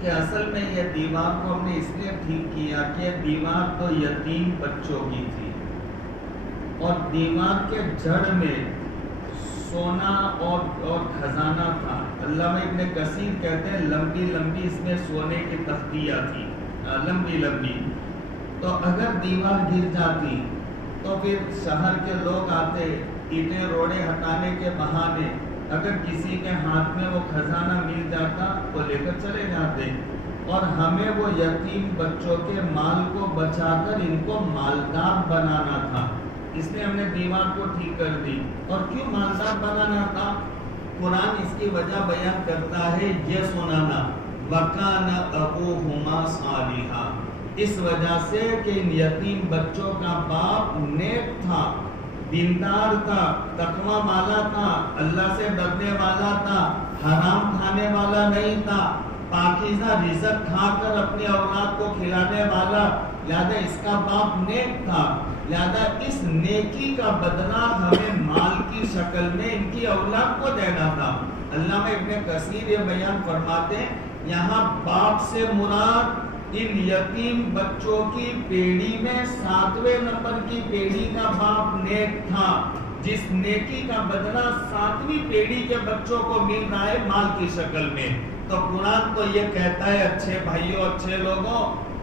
کہ اصل میں یہ دیوار کو ہم نے اس لیے ٹھیک کیا کہ دیوار تو یتیم بچوں کی تھی اور دیوار کے جڑ میں سونا اور خزانہ تھا. علامہ ابن کثیر کہتے ہیں لمبی لمبی اس میں سونے کی تختیاں تھی، لمبی لمبی. تو اگر دیوار گر جاتی تو پھر شہر کے لوگ آتے اینٹیں روڑے ہٹانے کے بہانے، اگر کسی کے ہاتھ میں وہ خزانہ مل جاتا تو لے کر چلے جاتے، اور ہمیں وہ یتیم بچوں کے مال کو بچا کر ان کو مالدار بنانا تھا. اس لیے ہم نے دیوار کو ٹھیک کر دی. اور کیوں مالدار بنانا تھا؟ قرآن اس کی وجہ بیان کرتا ہے یہ سنانا وَكَانَ أَبُوهُمَا صَالِحًا، اس وجہ سے کہ ان یتیم بچوں کا باپ نیک تھا، دیندار تھا، تقوی والا تھا، اللہ سے ڈرنے والا تھا، حرام کھانے والا نہیں تھا، پاکیزہ رزق کھا کر اپنی اولاد کو کھلانے والا، لہذا اس کا باپ نیک تھا. لہذا اس نیکی کا بدلہ ہمیں مال کی شکل میں ان کی اولاد کو دینا تھا. علامہ ابن کثیر یہ بیان فرماتے ہیں یہاں باپ سے مراد ان یتیم بچوں کی پیڑھی میں 7ویں نمبر کی پیڑھی کا باپ نیک تھا، جس نیکی کا بدلہ 7ویں پیڑھی کے بچوں کو مل رہا ہے مال کی شکل میں. تو قرآن تو یہ کہتا ہے اچھے بھائیوں، اچھے لوگوں،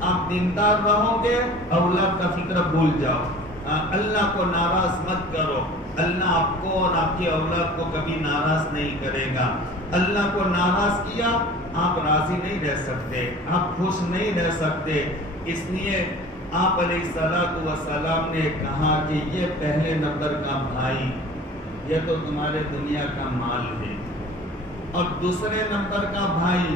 آپ دیندار رہو گے، اولاد کا فکر بھول جاؤ، اللہ کو ناراض مت کرو. اللہ آپ کو اور آپ کی اولاد کو کبھی ناراض نہیں کرے گا. اللہ کو ناراض کیا آپ راضی نہیں رہ سکتے، آپ خوش نہیں رہ سکتے. اس لیے آپ علیہ الصلوۃ والسلام نے کہا کہ یہ پہلے نمبر کا بھائی یہ تو تمہارے دنیا کا مال ہے، اور دوسرے نمبر کا بھائی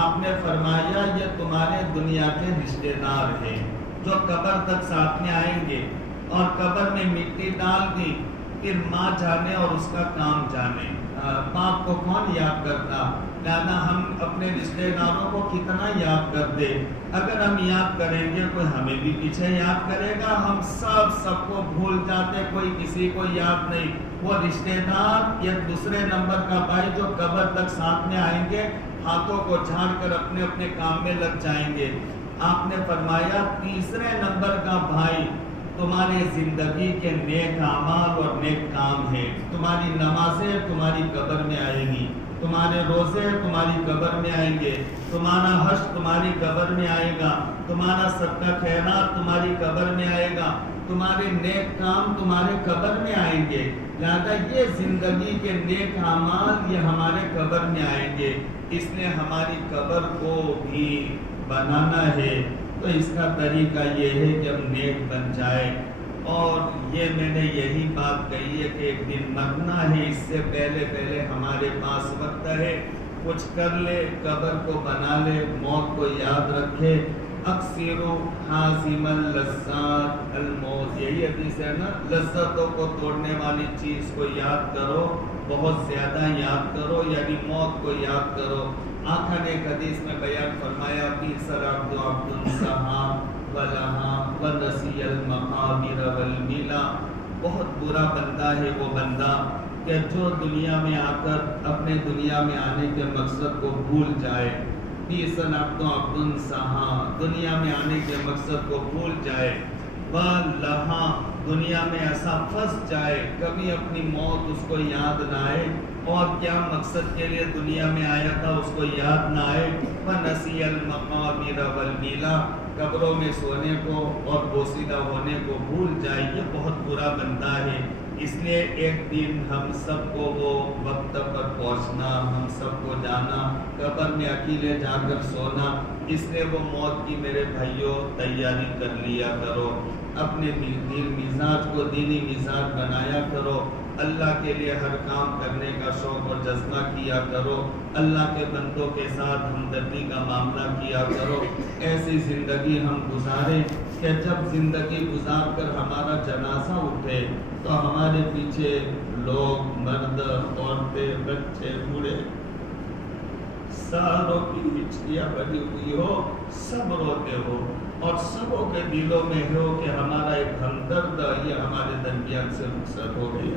آپ نے فرمایا یہ تمہارے دنیا کے رشتہ دار ہیں جو قبر تک ساتھ میں آئیں گے، اور قبر میں مٹی ڈال دی، پھر ماں جانے اور اس کا کام جانے، باپ کو کون یاد کرتا. لہذا ہم اپنے رشتہ داروں کو کتنا یاد کر دے، اگر ہم یاد کریں گے کوئی ہمیں بھی پیچھے یاد کرے گا. ہم سب کو بھول جاتے، کوئی کسی کو یاد نہیں. وہ رشتہ دار یا دوسرے نمبر کا بھائی جو قبر تک ساتھ میں آئیں گے، ہاتھوں کو جھاڑ کر اپنے اپنے کام میں لگ جائیں گے. آپ نے فرمایا تیسرے نمبر کا بھائی تمہاری زندگی کے نیک اعمال اور نیک کام ہے. تمہاری نمازیں تمہاری قبر میں آئیں گی، تمہارے روزے تمہاری قبر میں آئیں گے، تمہارا حج تمہاری قبر میں آئے گا، تمہارا صدقہ خیرات تمہاری قبر میں آئے گا، تمہارے نیک کام تمہارے قبر میں آئیں گے. لہذا یہ زندگی کے نیک اعمال یہ ہمارے قبر میں آئیں گے. اس لیے ہماری قبر کو بھی بنانا ہے تو اس کا طریقہ یہ ہے کہ ہم نیک بن جائے. اور یہ میں نے یہی بات کہی ہے کہ ایک دن مرنا ہے، اس سے پہلے ہمارے پاس وقت ہے، کچھ کر لے، قبر کو بنا لے، موت کو یاد رکھے. اکثروا حازم اللذات الموت، یہی حدیث ہے نا، لذتوں کو توڑنے والی چیز کو یاد کرو، بہت زیادہ یاد کرو، یعنی موت کو یاد کرو. آقا نے ایک حدیث میں بیان فرمایا بئس العبد عبد سہا ولہا ونسی المقابر والملا، بہت برا بندہ ہے وہ بندہ کہ جو دنیا میں آ کر اپنے دنیا میں آنے کے مقصد کو بھول جائے. بئس العبد عبد سہا، دنیا میں آنے کے مقصد کو بھول جائے. ولہا، دنیا میں ایسا پھنس جائے کبھی اپنی موت اس کو یاد نہ آئے اور کیا مقصد کے لیے دنیا میں آیا تھا اس کو یاد نہ آئے. ونسی المقابر والملا، قبروں میں سونے کو اور بوسیدہ ہونے کو بھول جائے، یہ بہت برا بندہ ہے. اس لیے ایک دن ہم سب کو وہ وقت پر پہنچنا، ہم سب کو جانا، قبر میں اکیلے جا کر سونا. اس لیے وہ موت کی میرے بھائیوں تیاری کر لیا کرو، اپنے دل مزاج کو دینی مزاج بنایا کرو، اللہ کے لیے ہر کام کرنے کا شوق اور جذبہ کیا کرو، اللہ کے بندوں کے ساتھ ہمدردی کا معاملہ کیا کرو. ایسی زندگی ہم گزاریں کہ جب زندگی گزار کر ہمارا جنازہ اٹھے تو ہمارے پیچھے لوگ، مرد، عورتیں، بچے، بوڑھے، ساروں کی ہچکیاں بنی ہوئی ہو، سب روتے ہو اور سبوں کے دلوں میں ہو کہ ہمارا ایک ہمدرد یہ ہمارے درمیان سے رخصت ہو گیا.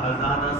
1000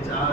4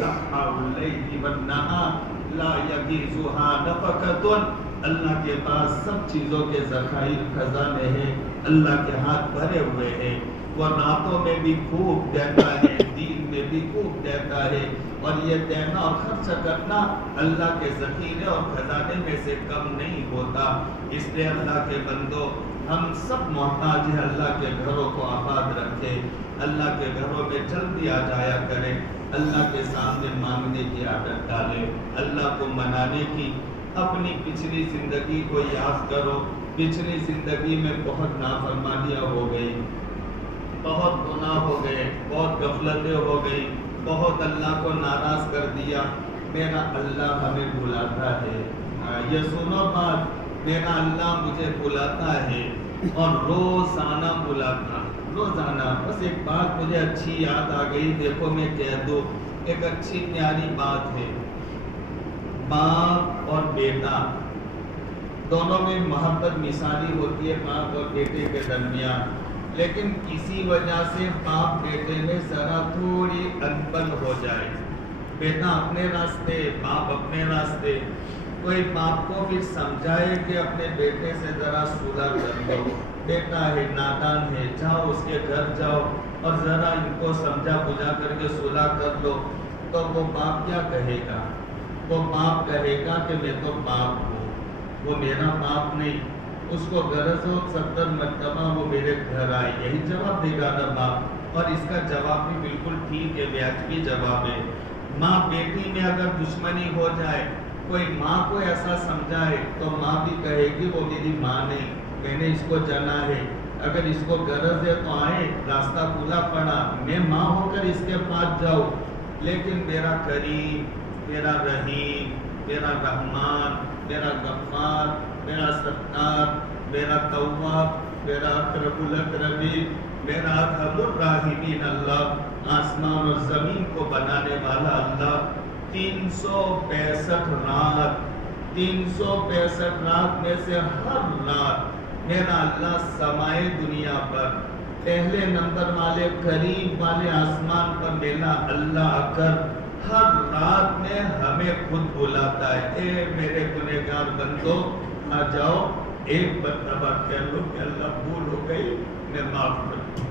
سحّارُ اللَّيْلِ وَالنَّهَارِ لَا يَغِيضُهَا نَفَقَةٌ۔ اللہ کے پاس سب چیزوں کے ذخائر خزانے ہیں، اللہ کے ہاتھ بھرے ہوئے ہیں۔ وہ راتوں میں بھی خوب دیتا ہے، دن میں بھی خوب دیتا ہے، اور یہ دینا اور خرچ کرنا اللہ کے ذخیرے اور خزانے میں سے کم نہیں ہوتا۔ اس لیے اللہ کے بندو، ہم سب محتاج ہیں، اللہ کے گھروں کو آباد رکھے، اللہ کے گھروں میں جلدی آ جایا کریں، اللہ کے سامنے مانگنے کی عادت ڈالے، اللہ کو منانے کی۔ اپنی پچھلی زندگی کو یاد کرو، پچھلی زندگی میں بہت نافرمانیاں ہو گئی، بہت گناہ ہو گئے، بہت غفلتیں ہو گئی، بہت اللہ کو ناراض کر دیا۔ میرا اللہ ہمیں بلاتا ہے، یہ سنو بات، میرا اللہ مجھے بلاتا ہے اور روزانہ بلاتا، روزانہ۔ بس ایک بات مجھے اچھی یاد آ گئی، دیکھو میں کہہ دوں، ایک اچھی پیاری بات ہے۔ باپ اور بیٹا دونوں میں محبت مثالی ہوتی ہے، باپ اور بیٹے کے درمیان، لیکن کسی وجہ سے باپ بیٹے میں ذرا تھوڑی انبن ہو جائے، بیٹا اپنے راستے، باپ اپنے راستے، کوئی باپ کو پھر سمجھائے کہ اپنے بیٹے سے ذرا صلح کر لو، بیٹا ہے، نادان ہے، جاؤ اس کے گھر جاؤ اور ذرا ان کو سمجھا بجھا کر کے صلح کر لو، تو وہ باپ کیا کہے گا؟ وہ باپ کہے گا کہ میں تو باپ ہوں، وہ میرا باپ نہیں، اس کو غرض ہو 70 مرتبہ وہ میرے گھر آئے، یہی جواب دے گا نا باپ۔ اور اس کا جواب بھی بالکل ٹھیک ہے، واجبی جواب ہے۔ ماں بیٹی میں اگر دشمنی ہو جائے، کوئی ماں کو ایسا سمجھائے، تو ماں بھی کہے گی وہ میری ماں نہیں، میں نے اس کو جانا ہے، اگر اس کو غرض ہے تو آئے، راستہ کھلا پڑا، میں ماں ہو کر اس کے پاس جاؤ۔ لیکن میرا کریم، میرا رحیم، میرا رحمان، میرا غفار، میرا ستار، میرا تواب، میرا اکرم الاکرمین، میرا ارحم الراحمین اللہ، آسمان اور زمین کو بنانے والا اللہ، 365 رات، 365 رات میں سے ہر رات میرا اللہ سمائے دنیا پر پہلے نمبر والے قریب والے آسمان پر میرا اللہ آ کر ہر رات میں ہمیں خود بلاتا ہے، اے میرے گنہگار بندو آ جاؤ، ایک مرتبہ کہہ لو کہ اللہ بھول ہو گئی، میں معاف کر دوں،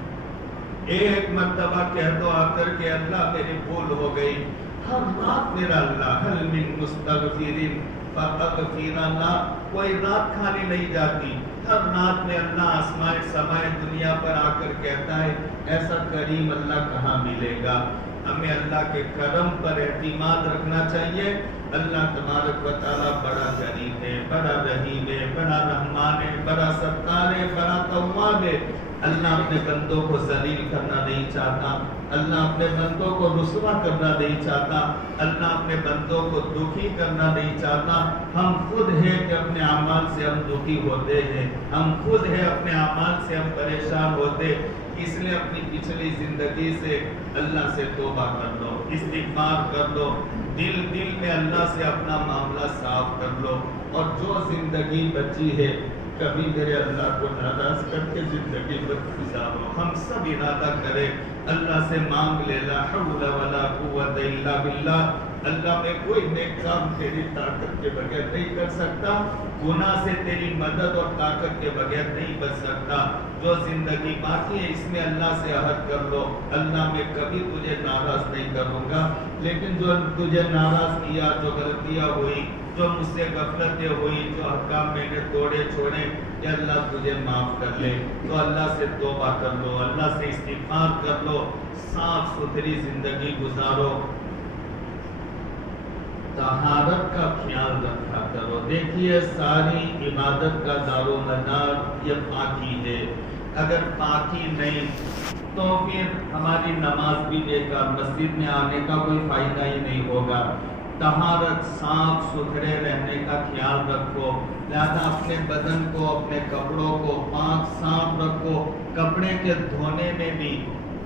ایک مرتبہ کہہ دو آ کر کہ اللہ میری بھول ہو گئی۔ ہر رات میرا اللہ حل من مستغفرین فاغفر اللہ، کوئی رات کھانے نہیں جاتی، ہر رات میں اللہ آسمان سمائے دنیا پر آ کر کہتا ہے ایسا کریم اللہ کہاں ملے گا۔ ہمیں اللہ کے کرم پر اعتماد رکھنا چاہیے۔ اللہ تبارک و تعالیٰ بڑا کریم ہے، بڑا رحیم ہے، بڑا رحمان ہے، بڑا ستار ہے، بڑا تواب ہے۔ اللہ اپنے بندوں کو ذلیل کرنا نہیں چاہتا، اللہ اپنے بندوں کو رسوا کرنا نہیں چاہتا، اللہ اپنے بندوں کو دکھی کرنا نہیں چاہتا۔ ہم خود ہیں کہ اپنے اعمال سے ہم دکھی ہوتے ہیں، ہم خود ہیں اپنے اعمال سے ہم پریشان ہوتے، اس لیے اپنی پچھلی زندگی سے اللہ سے توبہ کر لو، استغفار کر لو، دل میں اللہ سے اپنا معاملہ صاف کر لو، اور جو زندگی بچی ہے کبھی میرے اللہ کو ناراض کر کے زندگی مت گزارو۔ ہم سب ارادہ کریں، اللہ سے مانگ لے، لا حول ولا قوت الا باللہ، اللہ میں کوئی نیک کام تیری طاقت کے بغیر نہیں کر سکتا، گناہ سے تیری مدد اور طاقت کے بغیر نہیں بچ سکتا۔ جو زندگی باقی ہے اس میں اللہ سے عہد کر لو، اللہ میں کبھی تجھے ناراض نہیں کروں گا، لیکن جو تجھے ناراض کیا، جو غلطیاں ہوئی، جو مجھ سے غفلتیں ہوئی، جو احکام میں نے توڑے چھوڑے، یا اللہ تجھے معاف کر لے۔ تو اللہ سے توبہ کر لو، اللہ سے استغفار کر لو، صاف ستھری زندگی گزارو، طہارت کا خیال رکھا کرو۔ دیکھیے ساری عبادت کا دار و مدار یہ پاکی ہے، اگر پاکی نہیں تو پھر ہماری نماز بھی بیکار، مسجد میں آنے کا کوئی فائدہ ہی نہیں ہوگا۔ طہارت، صاف ستھرے رہنے کا خیال رکھو، لہذا اپنے بدن کو، اپنے کپڑوں کو پاک صاف رکھو، کپڑے کے دھونے میں بھی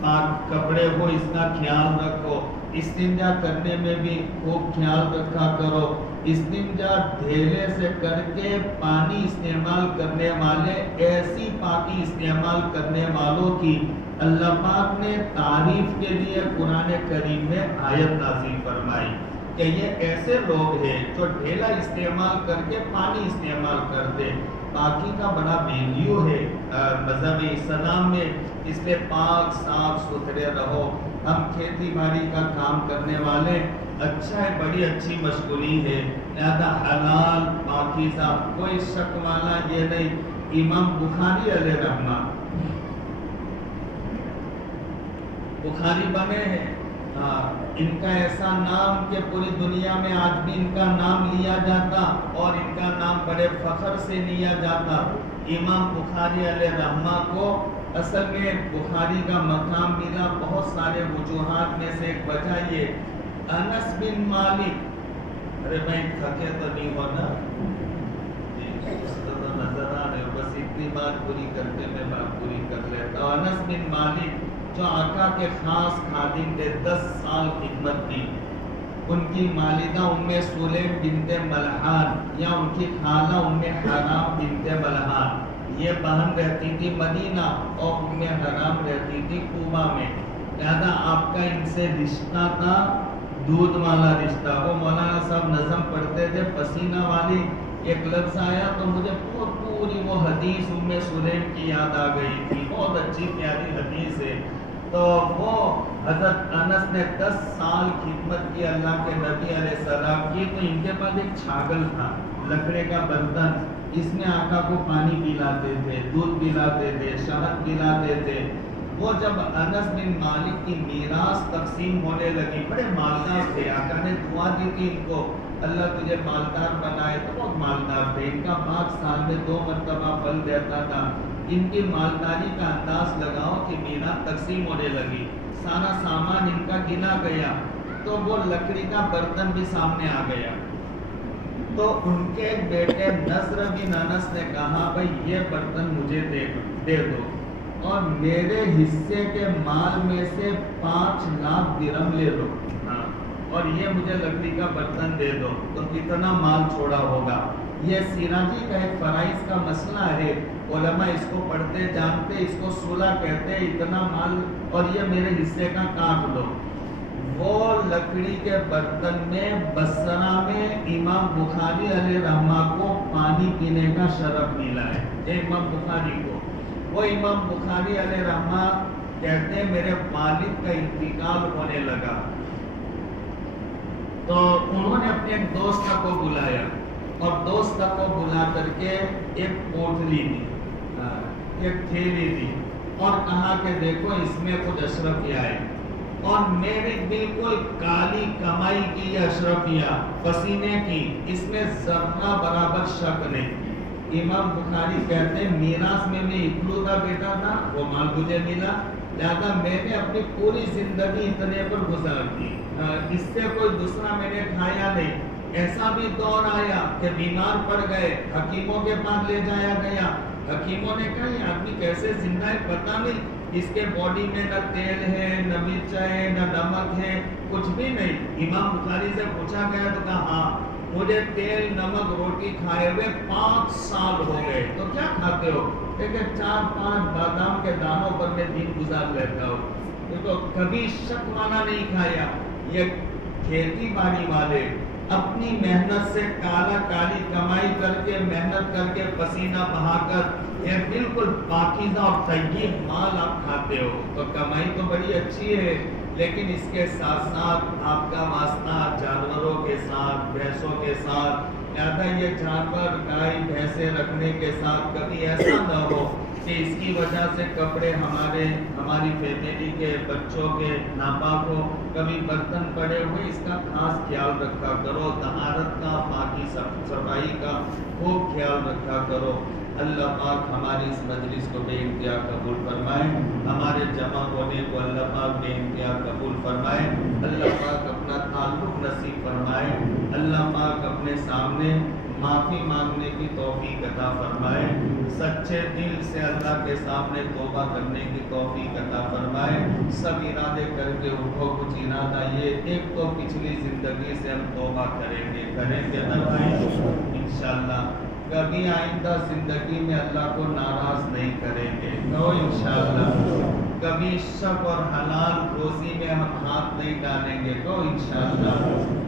پاک کپڑے ہو اس کا خیال رکھو، استنجا کرنے میں بھی خوب خیال رکھا کرو. استنجا ڈھیلے سے کر کے پانی استعمال کرنے والے، ایسی پاکی استعمال کرنے والوں کی اللہ پاک نے تعریف کے لیے قرآن کریم میں آیت نازل فرمائی کہ یہ ایسے لوگ ہیں جو ڈھیلا استعمال کر کے پانی استعمال کرتے. پاکی کا بڑا ویلیو ہے مذہب اسلام میں، اس لیے پاک صاف ستھرے رہو. ہم کھیتی باڑی کا کام کرنے والے، اچھا ہے، بڑی اچھی مشغولی ہے، لہذا حلال پاکیزہ، کوئی شک والا یہ نہیں. امام بخاری علیہ رحمہ، بخاری بنے ہیں، ان کا ایسا نام کہ پوری دنیا میں آج بھی ان کا نام لیا جاتا اور ان کا نام بڑے فخر سے لیا جاتا. امام بخاری علیہ رحمہ کو اصل میں بخاری کا مقام ملا بہت سارے وجوہات میں سے ایک وجہ یہ، انس بن مالک، ارے بھائی تھکے تو نہیں ہونا جی، تو نظر آ رہے، بس اتنی بات پوری کرتے میں بات پوری کر لیتا. انس بن مالک جو آقا کے خاص خادم تھے، 10 سال خدمت کی. ان کی والدہ ام سلیم بنت ملحان یا ان کی خالہ ام حرام بنت ملحان، یہ بہن رہتی تھی مدینہ اور ام حرام رہتی تھی کوبہ میں. لہذا آپ کا ان سے رشتہ تھا دودھ والا رشتہ. وہ مولانا صاحب نظم پڑھتے تھے، پسینہ والی ایک لفظ آیا تو مجھے پوری وہ حدیث ام سلیم کی یاد آ گئی تھی. بہت اچھی پیاری حدیث ہے. تو وہ حضرت انس نے 10 سال خدمت کی اللہ کے نبی علیہ السلام کی. تو ان کے پاس ایک چھاگل تھا، لکڑے کا برتن، اس میں آقا کو پانی پلاتے تھے، دودھ پلاتے تھے، شہد پلاتے تھے. وہ جب انس بن مالک کی میراث تقسیم ہونے لگی، بڑے مالدار تھے، آقا نے دعا دی تھی ان کو، اللہ تجھے مالدار بنائے. تو بہت مالدار تھے، ان کا باغ سال میں 2 مرتبہ پھل دیتا تھا. ان کی مالداری کا انداز لگاؤ کہ میراث تقسیم ہونے لگی، سارا سامان ان کا گنا گیا، تو وہ لکڑی کا برتن بھی سامنے آ گیا. تو ان کے ایک بیٹے نصر بن انس نے کہا بھائی یہ برتن مجھے دے دو اور میرے حصے کے مال میں سے 5 لاکھ درہم لے لو، اور یہ مجھے لکڑی کا برتن دے دو. تو کتنا مال چھوڑا ہوگا. یہ سیراجی کا ایک فرائض کا مسئلہ ہے، علماء اس کو پڑھتے جانتے، اس کو صلح کہتے. اتنا مال اور یہ میرے حصے کا کاٹ لو. وہ لکڑی کے برتن میں بصرہ میں امام بخاری علیہ رحمہ کو پانی پینے کا شرف ملا ہے. امام بخاری کو، وہ امام بخاری علیہ رحمہ کہتے ہیں میرے والد کا انتقال ہونے لگا تو انہوں نے اپنے ایک دوست کو بلایا اور دوست کو بلا کر کے ایک پوٹلی دی، ایک تھیلی دی اور کہا کہ دیکھو اس میں کچھ اشرفیہ ہے اور میری بالکل کالی کمائی کی اشرفیہ پسینے کی، اس میں ذرہ برابر شک نہیں. امام بخاری کہتے ہیں میراث میں اکلوتا بیٹا تھا، وہ مال مجھے ملا، لہذا میں نے اپنی پوری زندگی اتنے پر گزار دی، اس سے کوئی دوسرا میں نے کھایا نہیں. ایسا بھی دور آیا کہ بیمار پڑ گئے، حکیموں کے پاس لے جایا گیا، حکیموں نے کہا یہ آدمی کیسے زندہ ہے پتہ نہیں، اس کے باڈی میں نہ تیل ہے، نہ مرچ ہے، نہ نمک ہے، کچھ بھی نہیں. امام بخاری سے پوچھا گیا تو کہا ہاں مجھے تیل نمک روٹی کھائے ہوئے 5 سال ہو گئے. تو کیا کھاتے ہو؟ کہ 4-5 بادام کے دانوں پر میں دن گزار لیتا ہوں. تو کبھی شک والا نہیں کھایا. یہ کھیتی باڑی والے اپنی محنت سے کالا کالی کمائی کر کے، محنت کر کے، پسینہ بہا کر یہ بالکل پاکیزہ اور طیب مال آپ کھاتے ہو. تو کمائی تو بڑی اچھی ہے، لیکن اس کے ساتھ ساتھ آپ کا واسطہ جانوروں کے ساتھ، بھینسوں کے ساتھ، لہذا یہ جانور گائے بھینسیں رکھنے کے ساتھ کبھی ایسا نہ ہو کہ اس کی وجہ سے کپڑے ہماری فیملی کے بچوں کے ناپاک ہو. کبھی برتن پڑے ہوئے اس کا خاص خیال رکھا کرو، طہارت کا، پاکی صفائی کا خوب خیال رکھا کرو. اللہ پاک ہماری اس مجلس کو بے انتہا قبول فرمائے، ہمارے جمع ہونے کو اللہ پاک بے انتہا قبول فرمائے. اللہ پاک اپنا تعلق نصیب فرمائے. اللہ پاک اپنے سامنے معافی مانگنے کی توفیق عطا فرمائے، سچے دل سے اللہ کے سامنے توبہ کرنے کی توفیق عطا فرمائے۔ سب ارادے کر کے اٹھو، کچھ ارادہ یہ ایک تو پچھلی زندگی سے ہم توبہ کریں گے نا بھائی انشاءاللہ، کبھی آئندہ زندگی میں اللہ کو ناراض نہیں کریں گے، کہو انشاءاللہ، کبھی شک اور حلال روزی میں ہم ہاتھ نہیں ڈالیں گے، کہو انشاءاللہ،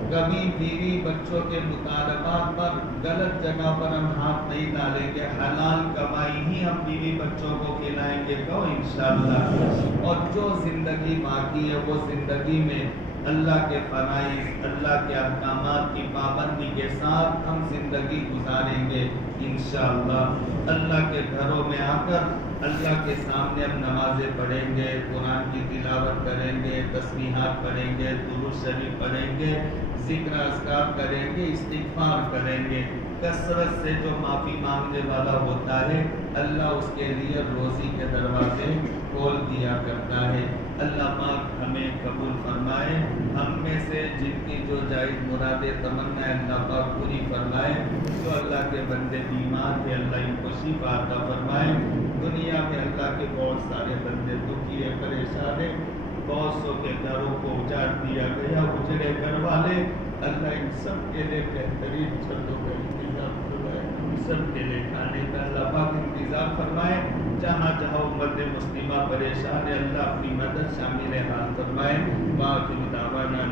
کبھی بیوی بچوں کے مطالبات پر غلط جگہ پر ہم ہاتھ نہیں ڈالیں گے، حلال کمائی ہی ہم بیوی بچوں کو کھلائیں گے، کہو انشاءاللہ۔ اور جو زندگی باقی ہے وہ زندگی میں اللہ کے فرائض، اللہ کے احکامات کی پابندی کے ساتھ ہم زندگی گزاریں گے انشاءاللہ۔ اللہ کے گھروں میں آ کر اللہ کے سامنے ہم نمازیں پڑھیں گے، قرآن کی تلاوت کریں گے، تسبیحات پڑھیں گے، درود شریف پڑھیں گے، ذکر اذکار کریں گے، استغفار کریں گے۔ کثرت سے جو معافی مانگنے والا ہوتا ہے اللہ اس کے لیے روزی کے دروازے کھول دیا کرتا ہے۔ اللہ پاک ہمیں قبول فرمائے، ہم میں سے جن کی جو جائز مرادیں تمنا اللہ پاک پوری فرمائے، جو اللہ کے بندے بیمار ہیں اللہ ان کو شفا عطا فرمائے۔ دنیا میں اللہ کے بہت سارے بندے دکھی ہے، پریشان ہیں، بہت سو کے گھروں کو اجاڑ دیا گیا، اجڑے گھر والے، اللہ ان سب کے لیے بہترین چھتوں کا انتظام فرمائے، ان سب کے لیے کھانے کا اللہ پاک انتظام فرمائے۔ جہاں جہاں امت مسلمہ پریشان ہے اللہ اپنی مدد شامل حال فرمائے۔ باقی دعوانا